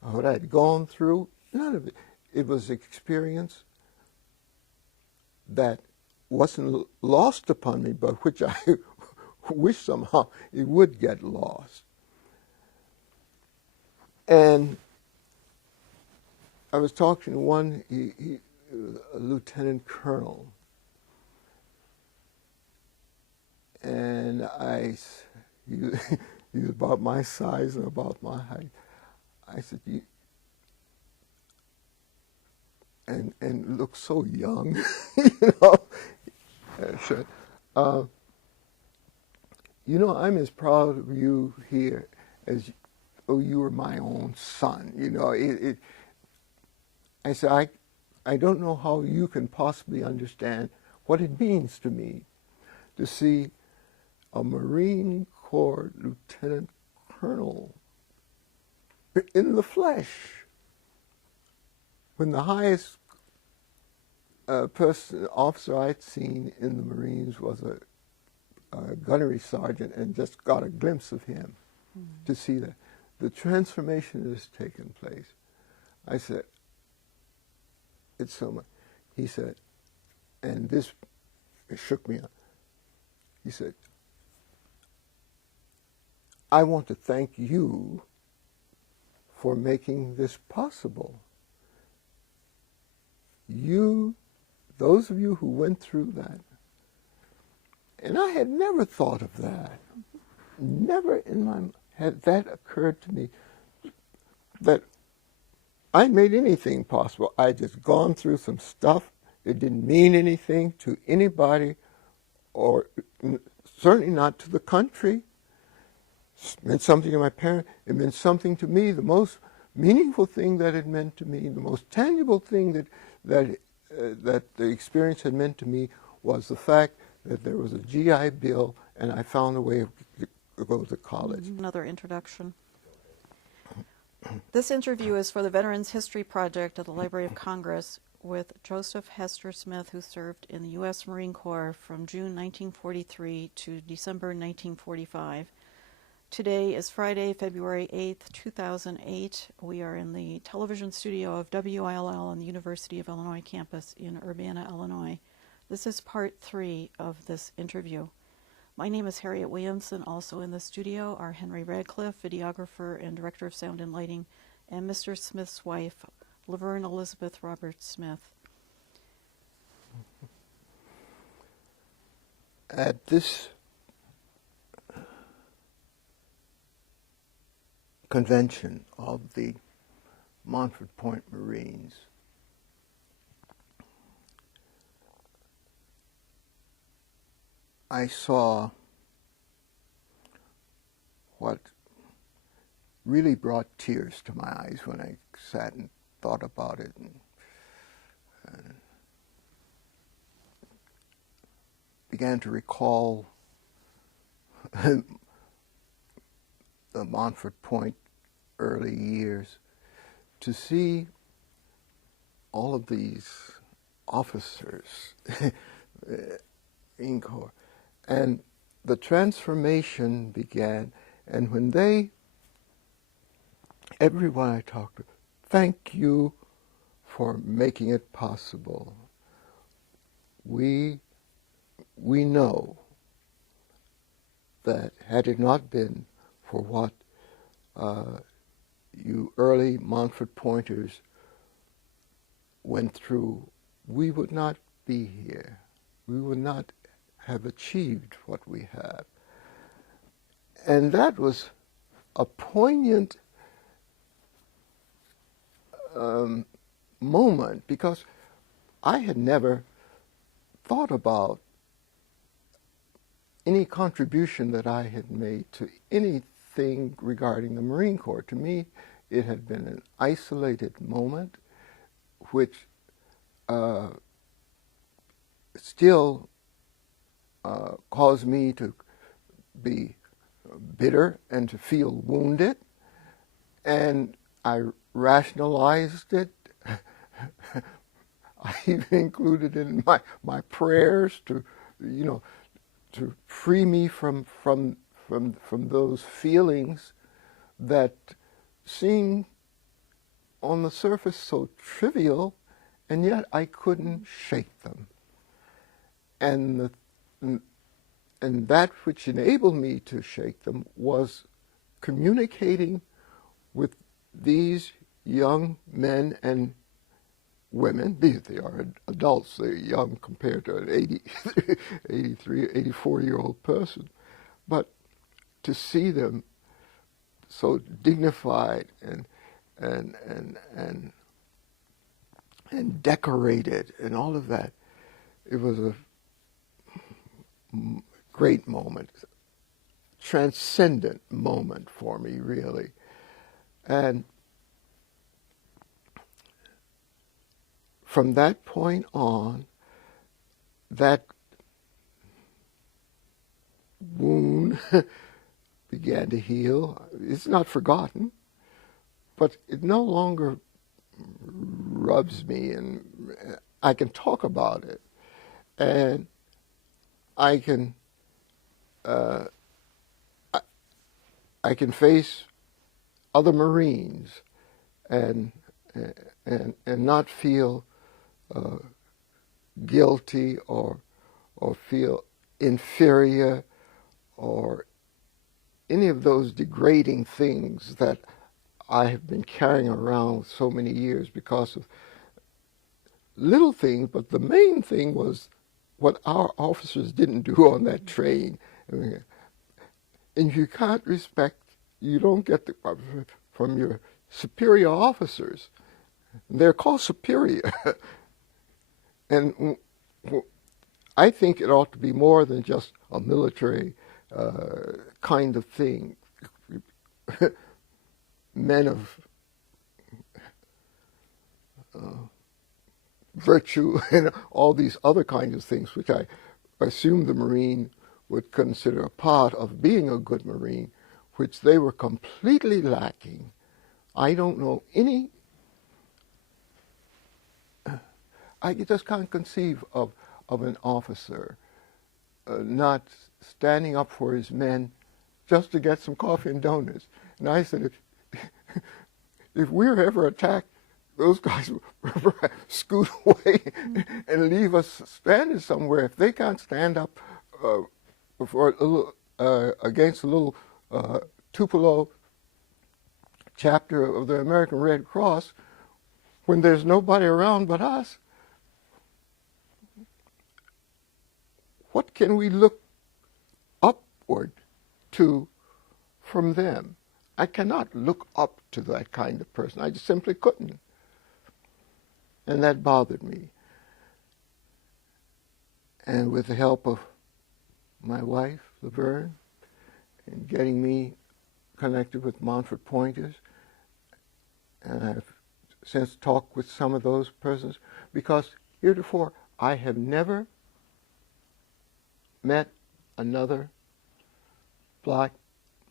or what I had gone through. None of it. It was experience that wasn't lost upon me, but which I wish somehow it would get lost. And I was talking to one, he a lieutenant colonel, and he was about my size and about my height. I said, and looked so young, you know. You know, I'm as proud of you here as, oh, you were my own son. You know, I said, I don't know how you can possibly understand what it means to me to see a Marine Corps lieutenant colonel in the flesh, when the highest officer I'd seen in the Marines was a gunnery sergeant, and just got a glimpse of him. To see that the transformation that has taken place. I said, it's so much. He said, and this shook me up. He said, I want to thank you for making this possible. You, those of you who went through that, and I had never thought of that. Never in my had that occurred to me, that I made anything possible. I just gone through some stuff. It didn't mean anything to anybody, or certainly not to the country. It meant something to my parents. It meant something to me. The most meaningful thing that it meant to me, the most tangible thing that the experience had meant to me, was the fact that there was a GI Bill, and I found a way to go to college. Another introduction. This interview is for the Veterans History Project at the Library of Congress with Joseph Hester Smith, who served in the U.S. Marine Corps from June 1943 to December 1945. Today is Friday, February 8th, 2008. We are in the television studio of WILL on the University of Illinois campus in Urbana, Illinois. This is part 3 of this interview. My name is Harriet Williamson. Also in the studio are Henry Radcliffe, videographer and director of sound and lighting, and Mr. Smith's wife, Laverne Elizabeth Roberts Smith. At this convention of the Montford Point Marines, I saw what really brought tears to my eyes when I sat and thought about it, and began to recall the Montford Point early years, to see all of these officers in Corps. And the transformation began, and when everyone I talked to, thank you for making it possible. We know that had it not been for what you early Montford Pointers went through, we would not be here. We would not have achieved what we have. And that was a poignant moment, because I had never thought about any contribution that I had made to anything regarding the Marine Corps. To me, it had been an isolated moment, which still caused me to be bitter and to feel wounded, and I rationalized it. I even included it in my prayers to free me from those feelings that seemed on the surface so trivial, and yet I couldn't shake them. And that which enabled me to shake them was communicating with these young men and women. They are adults. They're young compared to an 83, 84-year-old person. But to see them so dignified and decorated and all of that, it was a great moment. transcendent moment for me, really. And from that point on, that wound began to heal. It's not forgotten, but it no longer rubs me, and I can talk about it, and I can I can face other Marines and not feel guilty or feel inferior or any of those degrading things that I have been carrying around so many years because of little things. But the main thing was what our officers didn't do on that train. I mean, and you can't respect, you don't get the, from your superior officers. They're called superior. And I think it ought to be more than just a military kind of thing. Men of virtue and all these other kinds of things, which I assume the Marine would consider a part of being a good Marine, which they were completely lacking. I don't know any, I just can't conceive of an officer not standing up for his men just to get some coffee and donuts. And I said, if we're ever attacked, those guys will scoot away and leave us standing somewhere. If they can't stand up for a little, against a little Tupelo chapter of the American Red Cross, when there's nobody around but us, what can we look upward to from them? I cannot look up to that kind of person. I just simply couldn't. And that bothered me. And with the help of my wife, Laverne, in getting me connected with Montfort Pointers, and I've since talked with some of those persons, because heretofore I have never met another black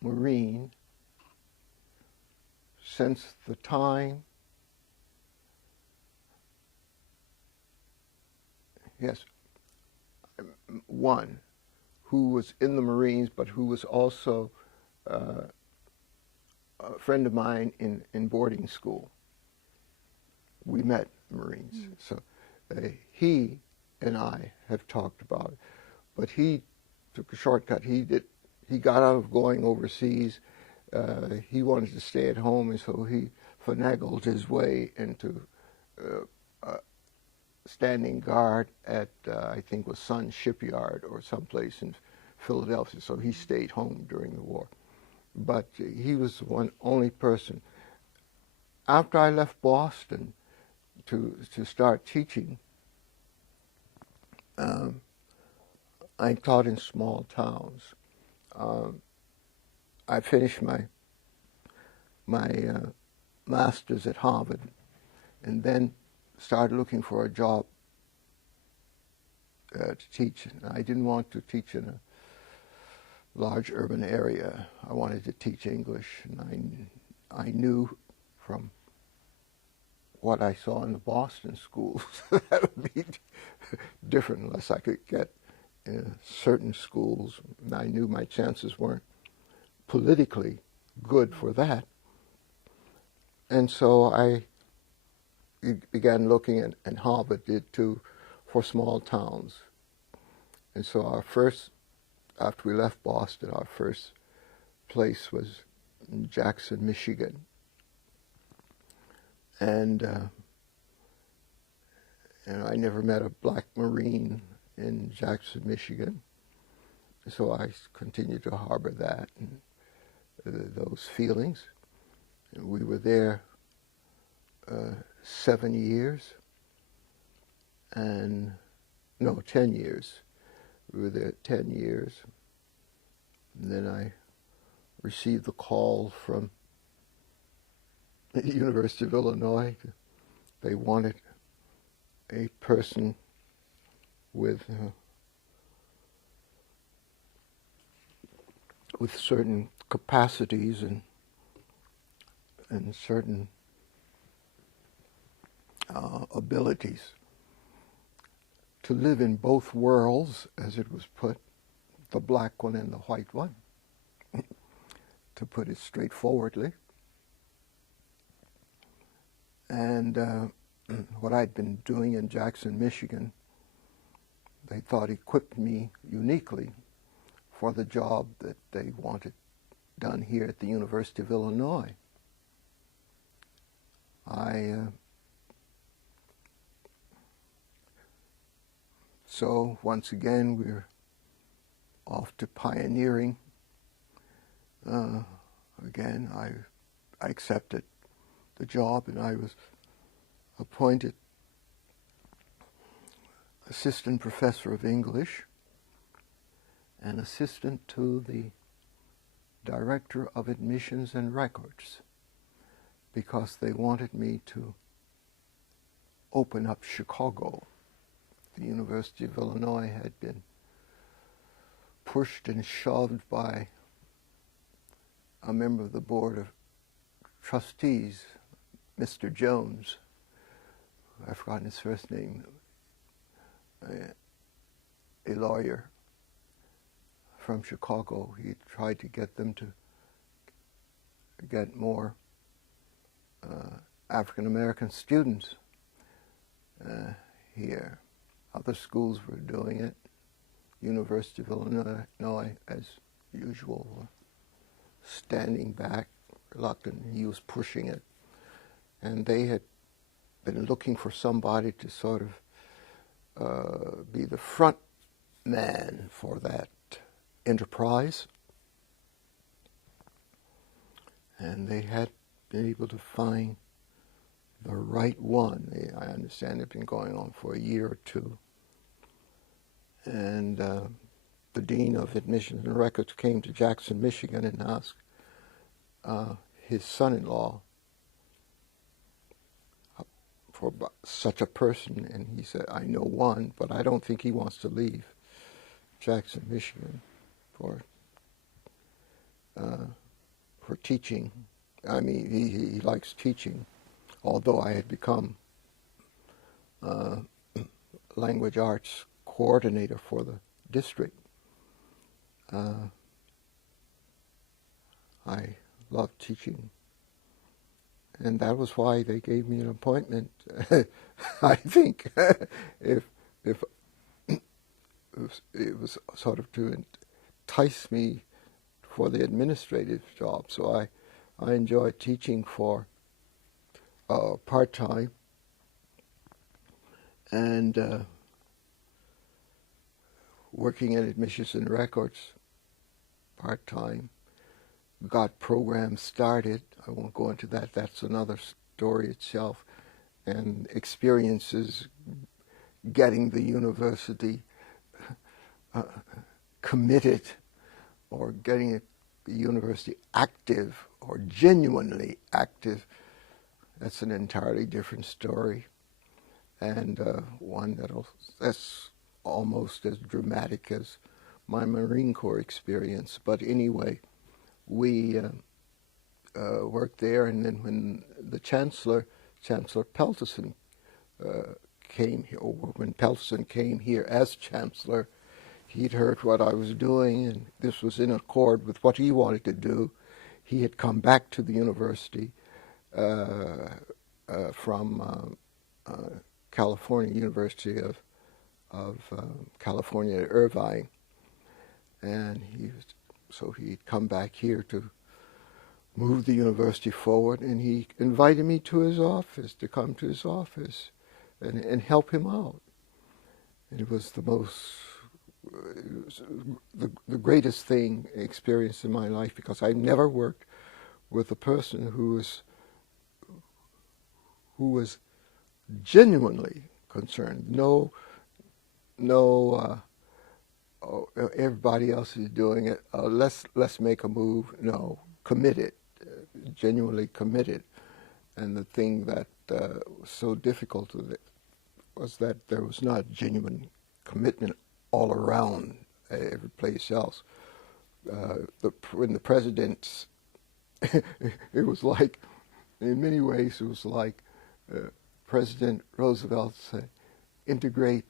Marine since the time, yes, one who was in the Marines, but who was also a friend of mine in boarding school. We met Marines. Mm. So he and I have talked about it. But he took a shortcut. He got out of going overseas. He wanted to stay at home, and so he finagled his way into standing guard at, I think, was Sun Shipyard or someplace in Philadelphia. So he stayed home during the war. But he was the only person. After I left Boston to start teaching, I taught in small towns. I finished my master's at Harvard, and then started looking for a job to teach. And I didn't want to teach in a large urban area. I wanted to teach English, and I knew from what I saw in the Boston schools that would be different unless I could get in certain schools. And I knew my chances weren't politically good for that. And so I began looking, and Harvard did too, for small towns. And so our first, after we left Boston, our first place was in Jackson, Michigan. And I never met a black Marine in Jackson, Michigan. So I continued to harbor that and those feelings. And we were there 7 years, and no, 10 years. We were there 10 years. And then I received the call from the University of Illinois. They wanted a person with certain capacities and certain abilities to live in both worlds, as it was put, the black one and the white one, to put it straightforwardly. And what I'd been doing in Jackson, Michigan, they thought equipped me uniquely for the job that they wanted done here at the University of Illinois. So once again, we're off to pioneering. Again, I accepted the job, and I was appointed assistant professor of English and assistant to the director of admissions and records, because they wanted me to open up Chicago. The University of Illinois had been pushed and shoved by a member of the board of trustees, Mr. Jones. I've forgotten his first name, a lawyer from Chicago. He tried to get them to get more African American students here. Other schools were doing it. University of Illinois, as usual, standing back, reluctant. He was pushing it. And they had been looking for somebody to sort of be the front man for that enterprise. And they had been able to find the right one. I understand it's been going on for a year or two. And the dean of admissions and records came to Jackson, Michigan, and asked his son-in-law for such a person, and he said, I know one, but I don't think he wants to leave Jackson, Michigan for teaching. I mean, he likes teaching, although I had become language arts coordinator for the district. I love teaching, and that was why they gave me an appointment. I think if it was sort of to entice me for the administrative job. So I enjoyed teaching for part-time, and working in admissions and records part-time. Got programs started. I won't go into that. That's another story itself. And experiences getting the university committed, or getting the university active or genuinely active. That's an entirely different story, and one that's almost as dramatic as my Marine Corps experience. But anyway, we worked there, and then when the Chancellor Peltison came here, or when Peltison came here as Chancellor, he'd heard what I was doing, and this was in accord with what he wanted to do. He had come back to the university from California, University of California at Irvine, and he'd come back here to move the university forward, and he invited me to his office, to come to his office and help him out. And it was the greatest experience in my life, because I never worked with a person who was genuinely concerned. No oh, everybody else is doing it. Let's make a move. No, committed, genuinely committed. And the thing that was so difficult with it was that there was not genuine commitment all around every place else. When the presidents, it was like, in many ways, it was like President Roosevelt said, integrate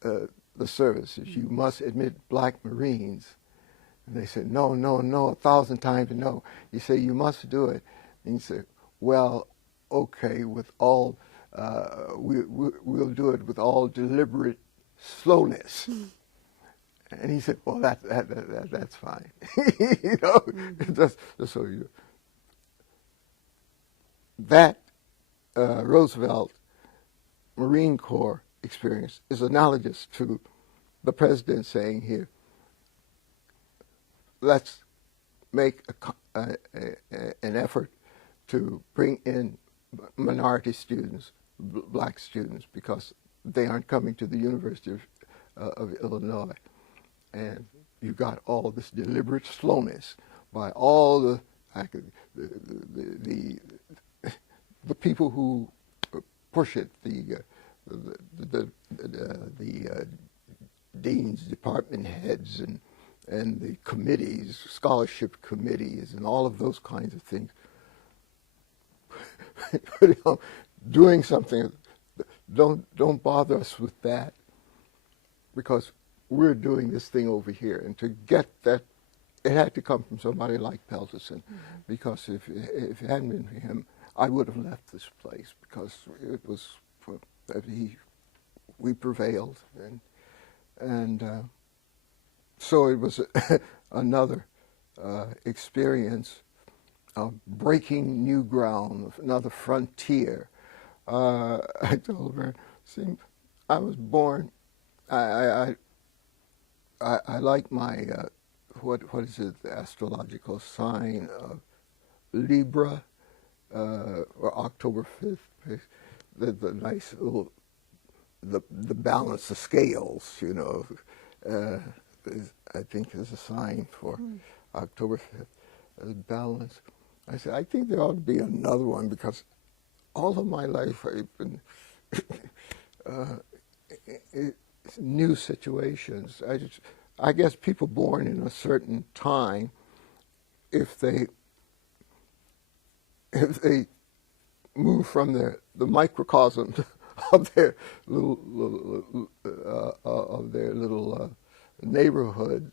the services. You must admit black Marines. And they said, no, no, no, 1,000 times no. He said, you must do it. And he said, well, okay, with all, we'll do it with all deliberate slowness. And he said, well, that's fine. You know, just so you. That Roosevelt Marine Corps experience is analogous to the president saying here, let's make an effort to bring in minority students, black students, because they aren't coming to the University of Illinois. And you got all this deliberate slowness by all the people who push it, the deans, department heads, and the committees, scholarship committees, and all of those kinds of things. You know, doing something, don't bother us with that, because we're doing this thing over here. And to get that, it had to come from somebody like Pelterson, because if it hadn't been for him, I would have left this place, because it was we prevailed, and so it was another experience of breaking new ground, another frontier. I told her, see, I was born. I like my what is it? The astrological sign of Libra, or October 5th. The nice little the balance, the scales, you know. I think is a sign for October 5th, balance. I said, I think there ought to be another one, because all of my life I've been new situations. I guess people born in a certain time, if they move from the microcosm of their little neighborhood,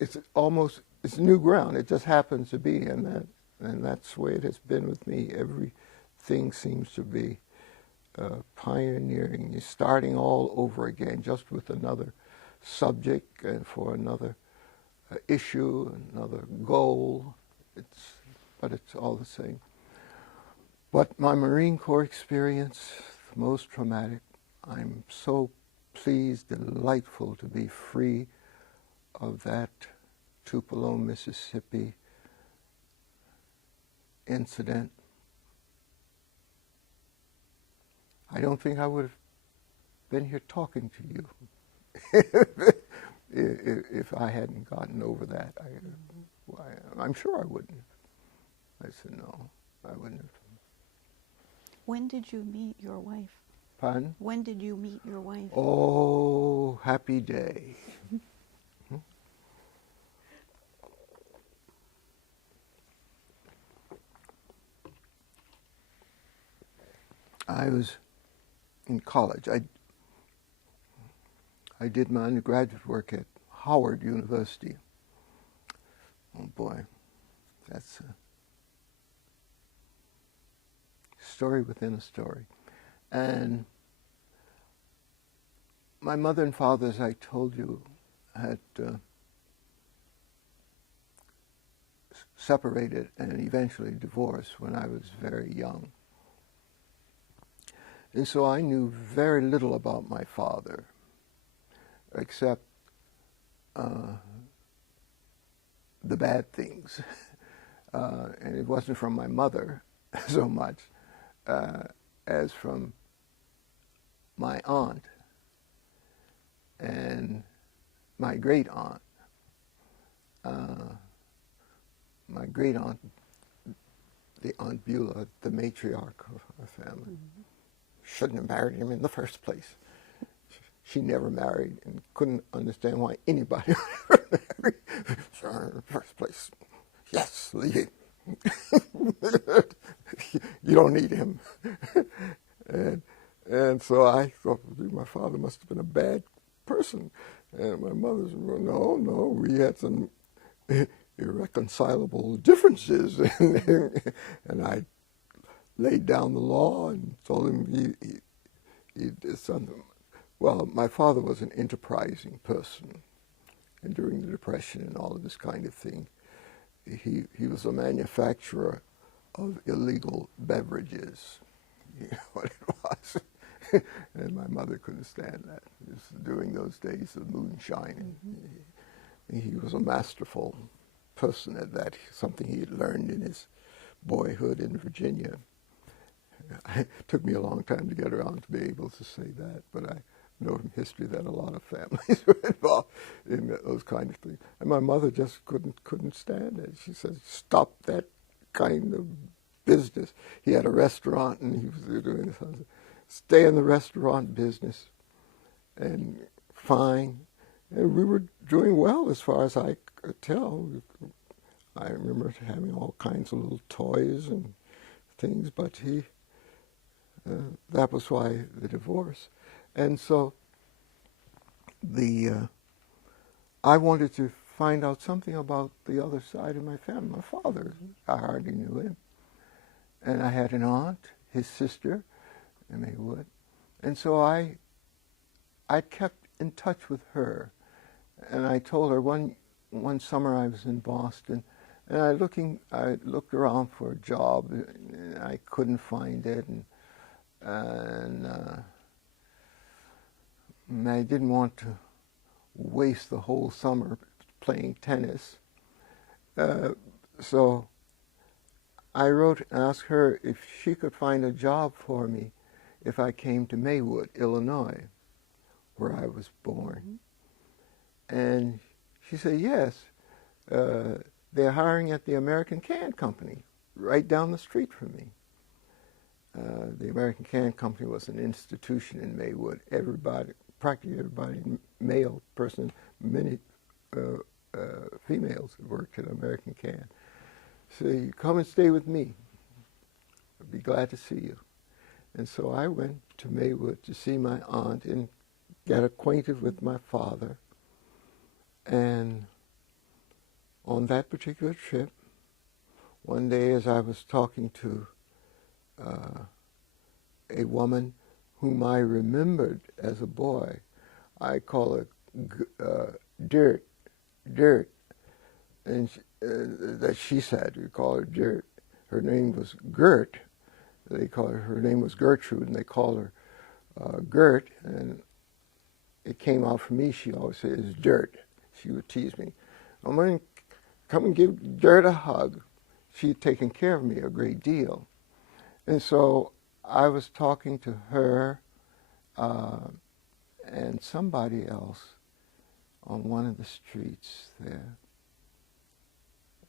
it's new ground. It just happens to be, and that's the way it has been with me. Everything seems to be pioneering. You're starting all over again, just with another subject and for another issue, another goal. But it's all the same. But my Marine Corps experience, the most traumatic. I'm so pleased, delightful to be free of that Tupelo, Mississippi incident. I don't think I would have been here talking to you if I hadn't gotten over that. I'm sure I wouldn't have. I said, no, I wouldn't have. When did you meet your wife? Pardon? When did you meet your wife? Oh, happy day. I was in college. I did my undergraduate work at Howard University. Oh boy, that's a story within a story. And my mother and father, as I told you, had separated and eventually divorced when I was very young. And so I knew very little about my father, except the bad things. And it wasn't from my mother so much as from my aunt, and my great aunt. My great aunt, the Aunt Beulah, the matriarch of our family, shouldn't have married him in the first place. She never married and couldn't understand why anybody would ever marry her in the first place. Yes, leave it. You don't need him. And so I thought my father must have been a bad person. And my mother's, no, we had some irreconcilable differences. And I laid down the law and told him he did something. Well, my father was an enterprising person. And during the Depression and all of this kind of thing, he was a manufacturer of illegal beverages. You know what it was. And my mother couldn't stand that. It was during those days of moonshine. He was a masterful person at that, something he had learned in his boyhood in Virginia. It took me a long time to get around to be able to say that, but I know from history that a lot of families were involved in those kind of things. And my mother just couldn't stand it. She said, "Stop that kind of business." He had a restaurant, and he was doing this. Stay in the restaurant business, and fine. And we were doing well as far as I could tell. I remember having all kinds of little toys and things, but that was why the divorce. And so I wanted to find out something about the other side of my family. My father, I hardly knew him. And I had an aunt, his sister, in Maywood. And so I kept in touch with her. And I told her one summer I was in Boston, and I looked around for a job, and I couldn't find it, and I didn't want to waste the whole summer playing tennis. So I wrote and asked her if she could find a job for me if I came to Maywood, Illinois, where I was born. And she said, yes, they're hiring at the American Can Company, right down the street from me. The American Can Company was an institution in Maywood. Practically everybody, male person, many females who worked at American Can. So you come and stay with me. I'd be glad to see you. And so I went to Maywood to see my aunt and get acquainted with my father. And on that particular trip, one day as I was talking to a woman whom I remembered as a boy, I call her Dirt, and that she said, we call her Dirt. Her name was Gert. Her name was Gertrude, and they called her Gert, and it came out for me, she always says Dirt. She would tease me. I'm going to come and give Dirt a hug. She had taken care of me a great deal. And so I was talking to her and somebody else on one of the streets there.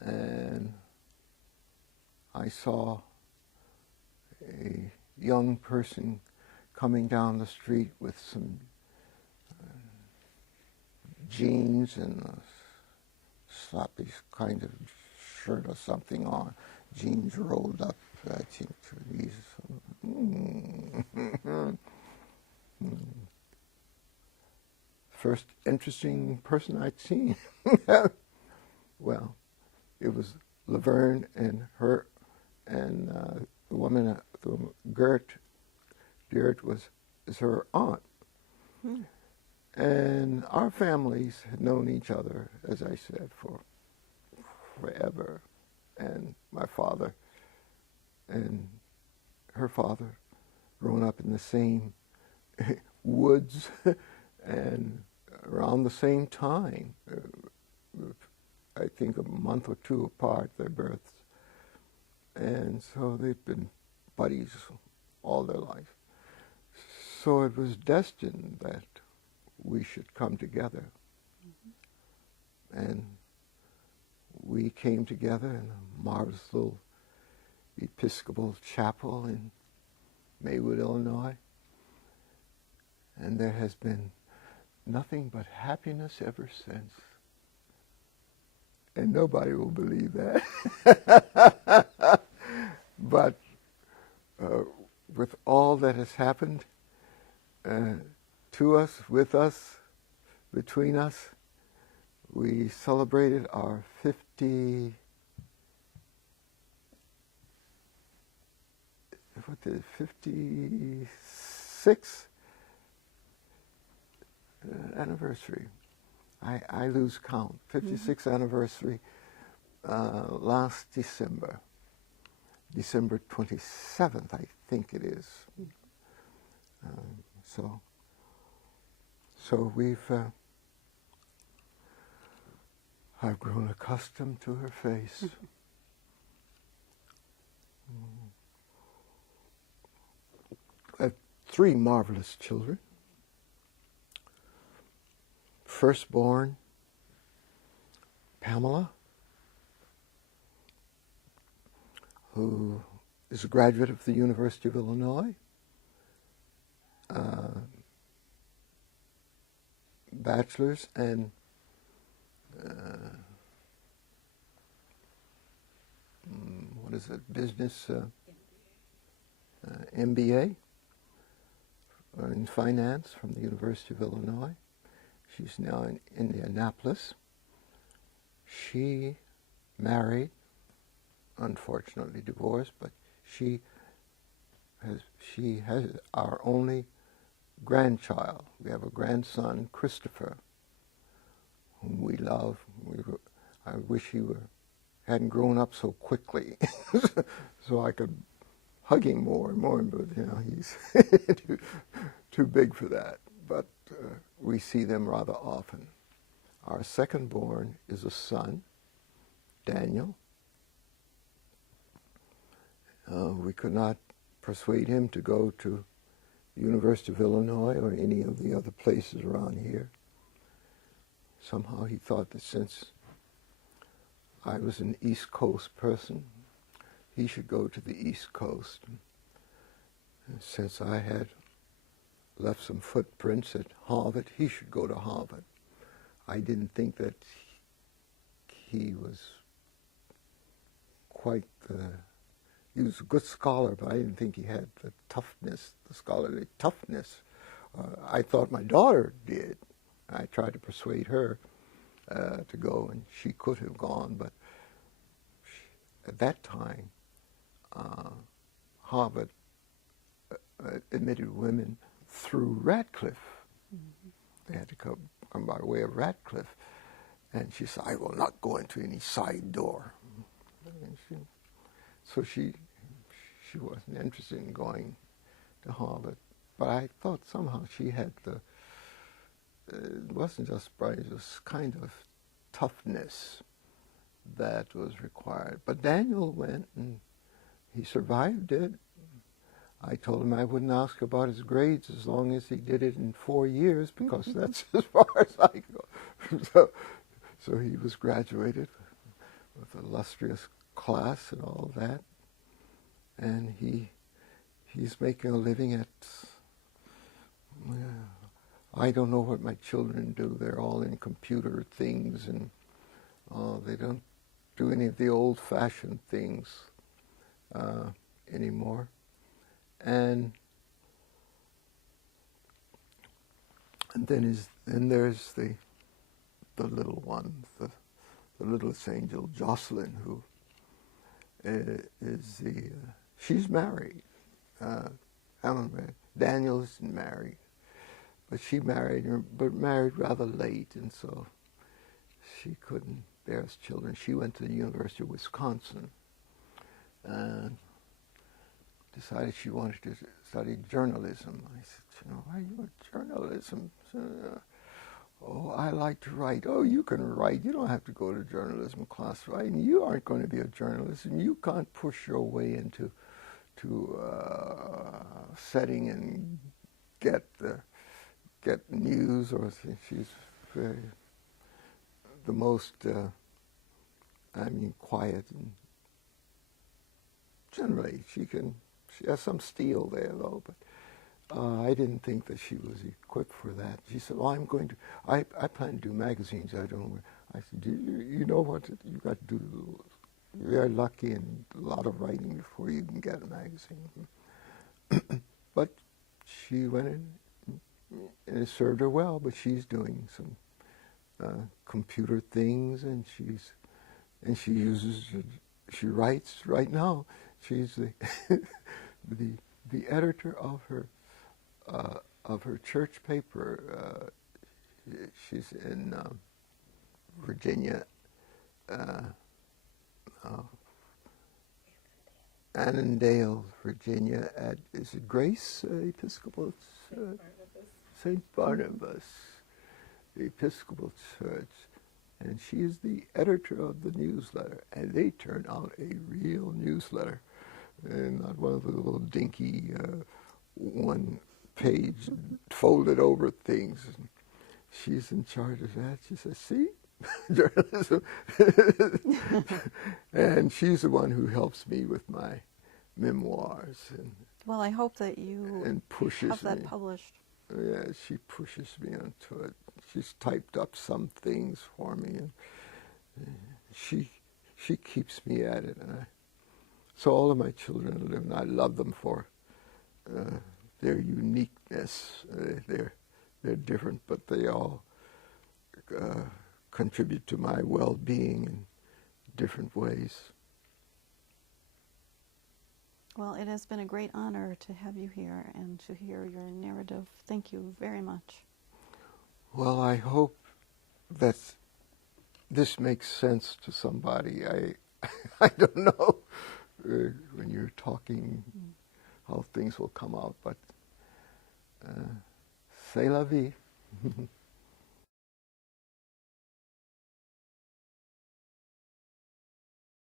And I saw a young person coming down the street with some jeans and a sloppy kind of shirt or something on, jeans rolled up, I think. First interesting person I'd seen. Well, it was Laverne and her, and the woman, Gert is her aunt. And our families had known each other, as I said, for forever. And my father and her father grown up in the same woods and around the same time. I think a month or two apart, their births. And so they've been buddies all their life. So it was destined that we should come together. And we came together in a marvelous little Episcopal chapel in Maywood, Illinois. And there has been nothing but happiness ever since. And nobody will believe that. But with all that has happened to us, with us, between us, we celebrated our 56th anniversary. I lose count. 56th anniversary last December. December 27th, I think it is. So we've I've grown accustomed to her face. I have 3 marvelous children. Firstborn, Pamela, who is a graduate of the University of Illinois, bachelor's and what is it, business, MBA in finance from the University of Illinois. She's now in Indianapolis. She married, unfortunately divorced, but she has our only grandchild. We have a grandson, Christopher, whom we love. I wish he hadn't grown up so quickly, so I could hug him more and more. But he's too big for that. But we see them rather often. Our second-born is a son, Daniel. We could not persuade him to go to the University of Illinois or any of the other places around here. Somehow he thought that since I was an East Coast person, he should go to the East Coast. And since I had left some footprints at Harvard, he should go to Harvard. I didn't think that he was quite he was a good scholar, but I didn't think he had the toughness, the scholarly toughness. I thought my daughter did. I tried to persuade her to go, and she could have gone, but at that time, Harvard admitted women through Radcliffe. They had to come by way of Radcliffe. And she said, I will not go into any side door. And so she wasn't interested in going to Harvard. But I thought somehow she had it wasn't just bright, it was kind of toughness that was required. But Daniel went, and he survived it. I told him I wouldn't ask about his grades as long as he did it in 4 years, because that's as far as I go. So he was graduated with an illustrious class and all of that. And he's making a living at, I don't know what my children do. They're all in computer things, and they don't do any of the old-fashioned things anymore. And then there's the little one, the littlest angel, Jocelyn, who is she's married. Daniel isn't married, but she married rather late, and so she couldn't bear us children. She went to the University of Wisconsin and decided she wanted to study journalism. I said, why you want journalism? Oh, I like to write. Oh, you can write. You don't have to go to journalism class, right? And you aren't going to be a journalist, and you can't push your way into setting and get the get news, or she's very, the most, quiet, and generally she has some steel there though, but I didn't think that she was equipped for that. She said, well, I plan to do magazines. I don't. I said, you know what you got to do? You're lucky and a lot of writing before you can get a magazine. But she went in, and it served her well, but she's doing some computer things, and she writes right now. She's the editor of her church paper. She's in Virginia, Annandale, Virginia, is it Grace Episcopal Church? St. Barnabas Episcopal Church. And she is the editor of the newsletter, and they turn out a real newsletter, and not one of the little dinky one-page folded over things. And she's in charge of that. She says, see, journalism. And she's the one who helps me with my memoirs. And, well, I hope that you have that published. Yeah, she pushes me onto it. She's typed up some things for me, and she keeps me at it. And so all of my children live, and I love them for their uniqueness. They're different, but they all contribute to my well-being in different ways. Well, it has been a great honor to have you here and to hear your narrative. Thank you very much. Well, I hope that this makes sense to somebody. I don't know when you're talking how things will come out, but c'est la vie.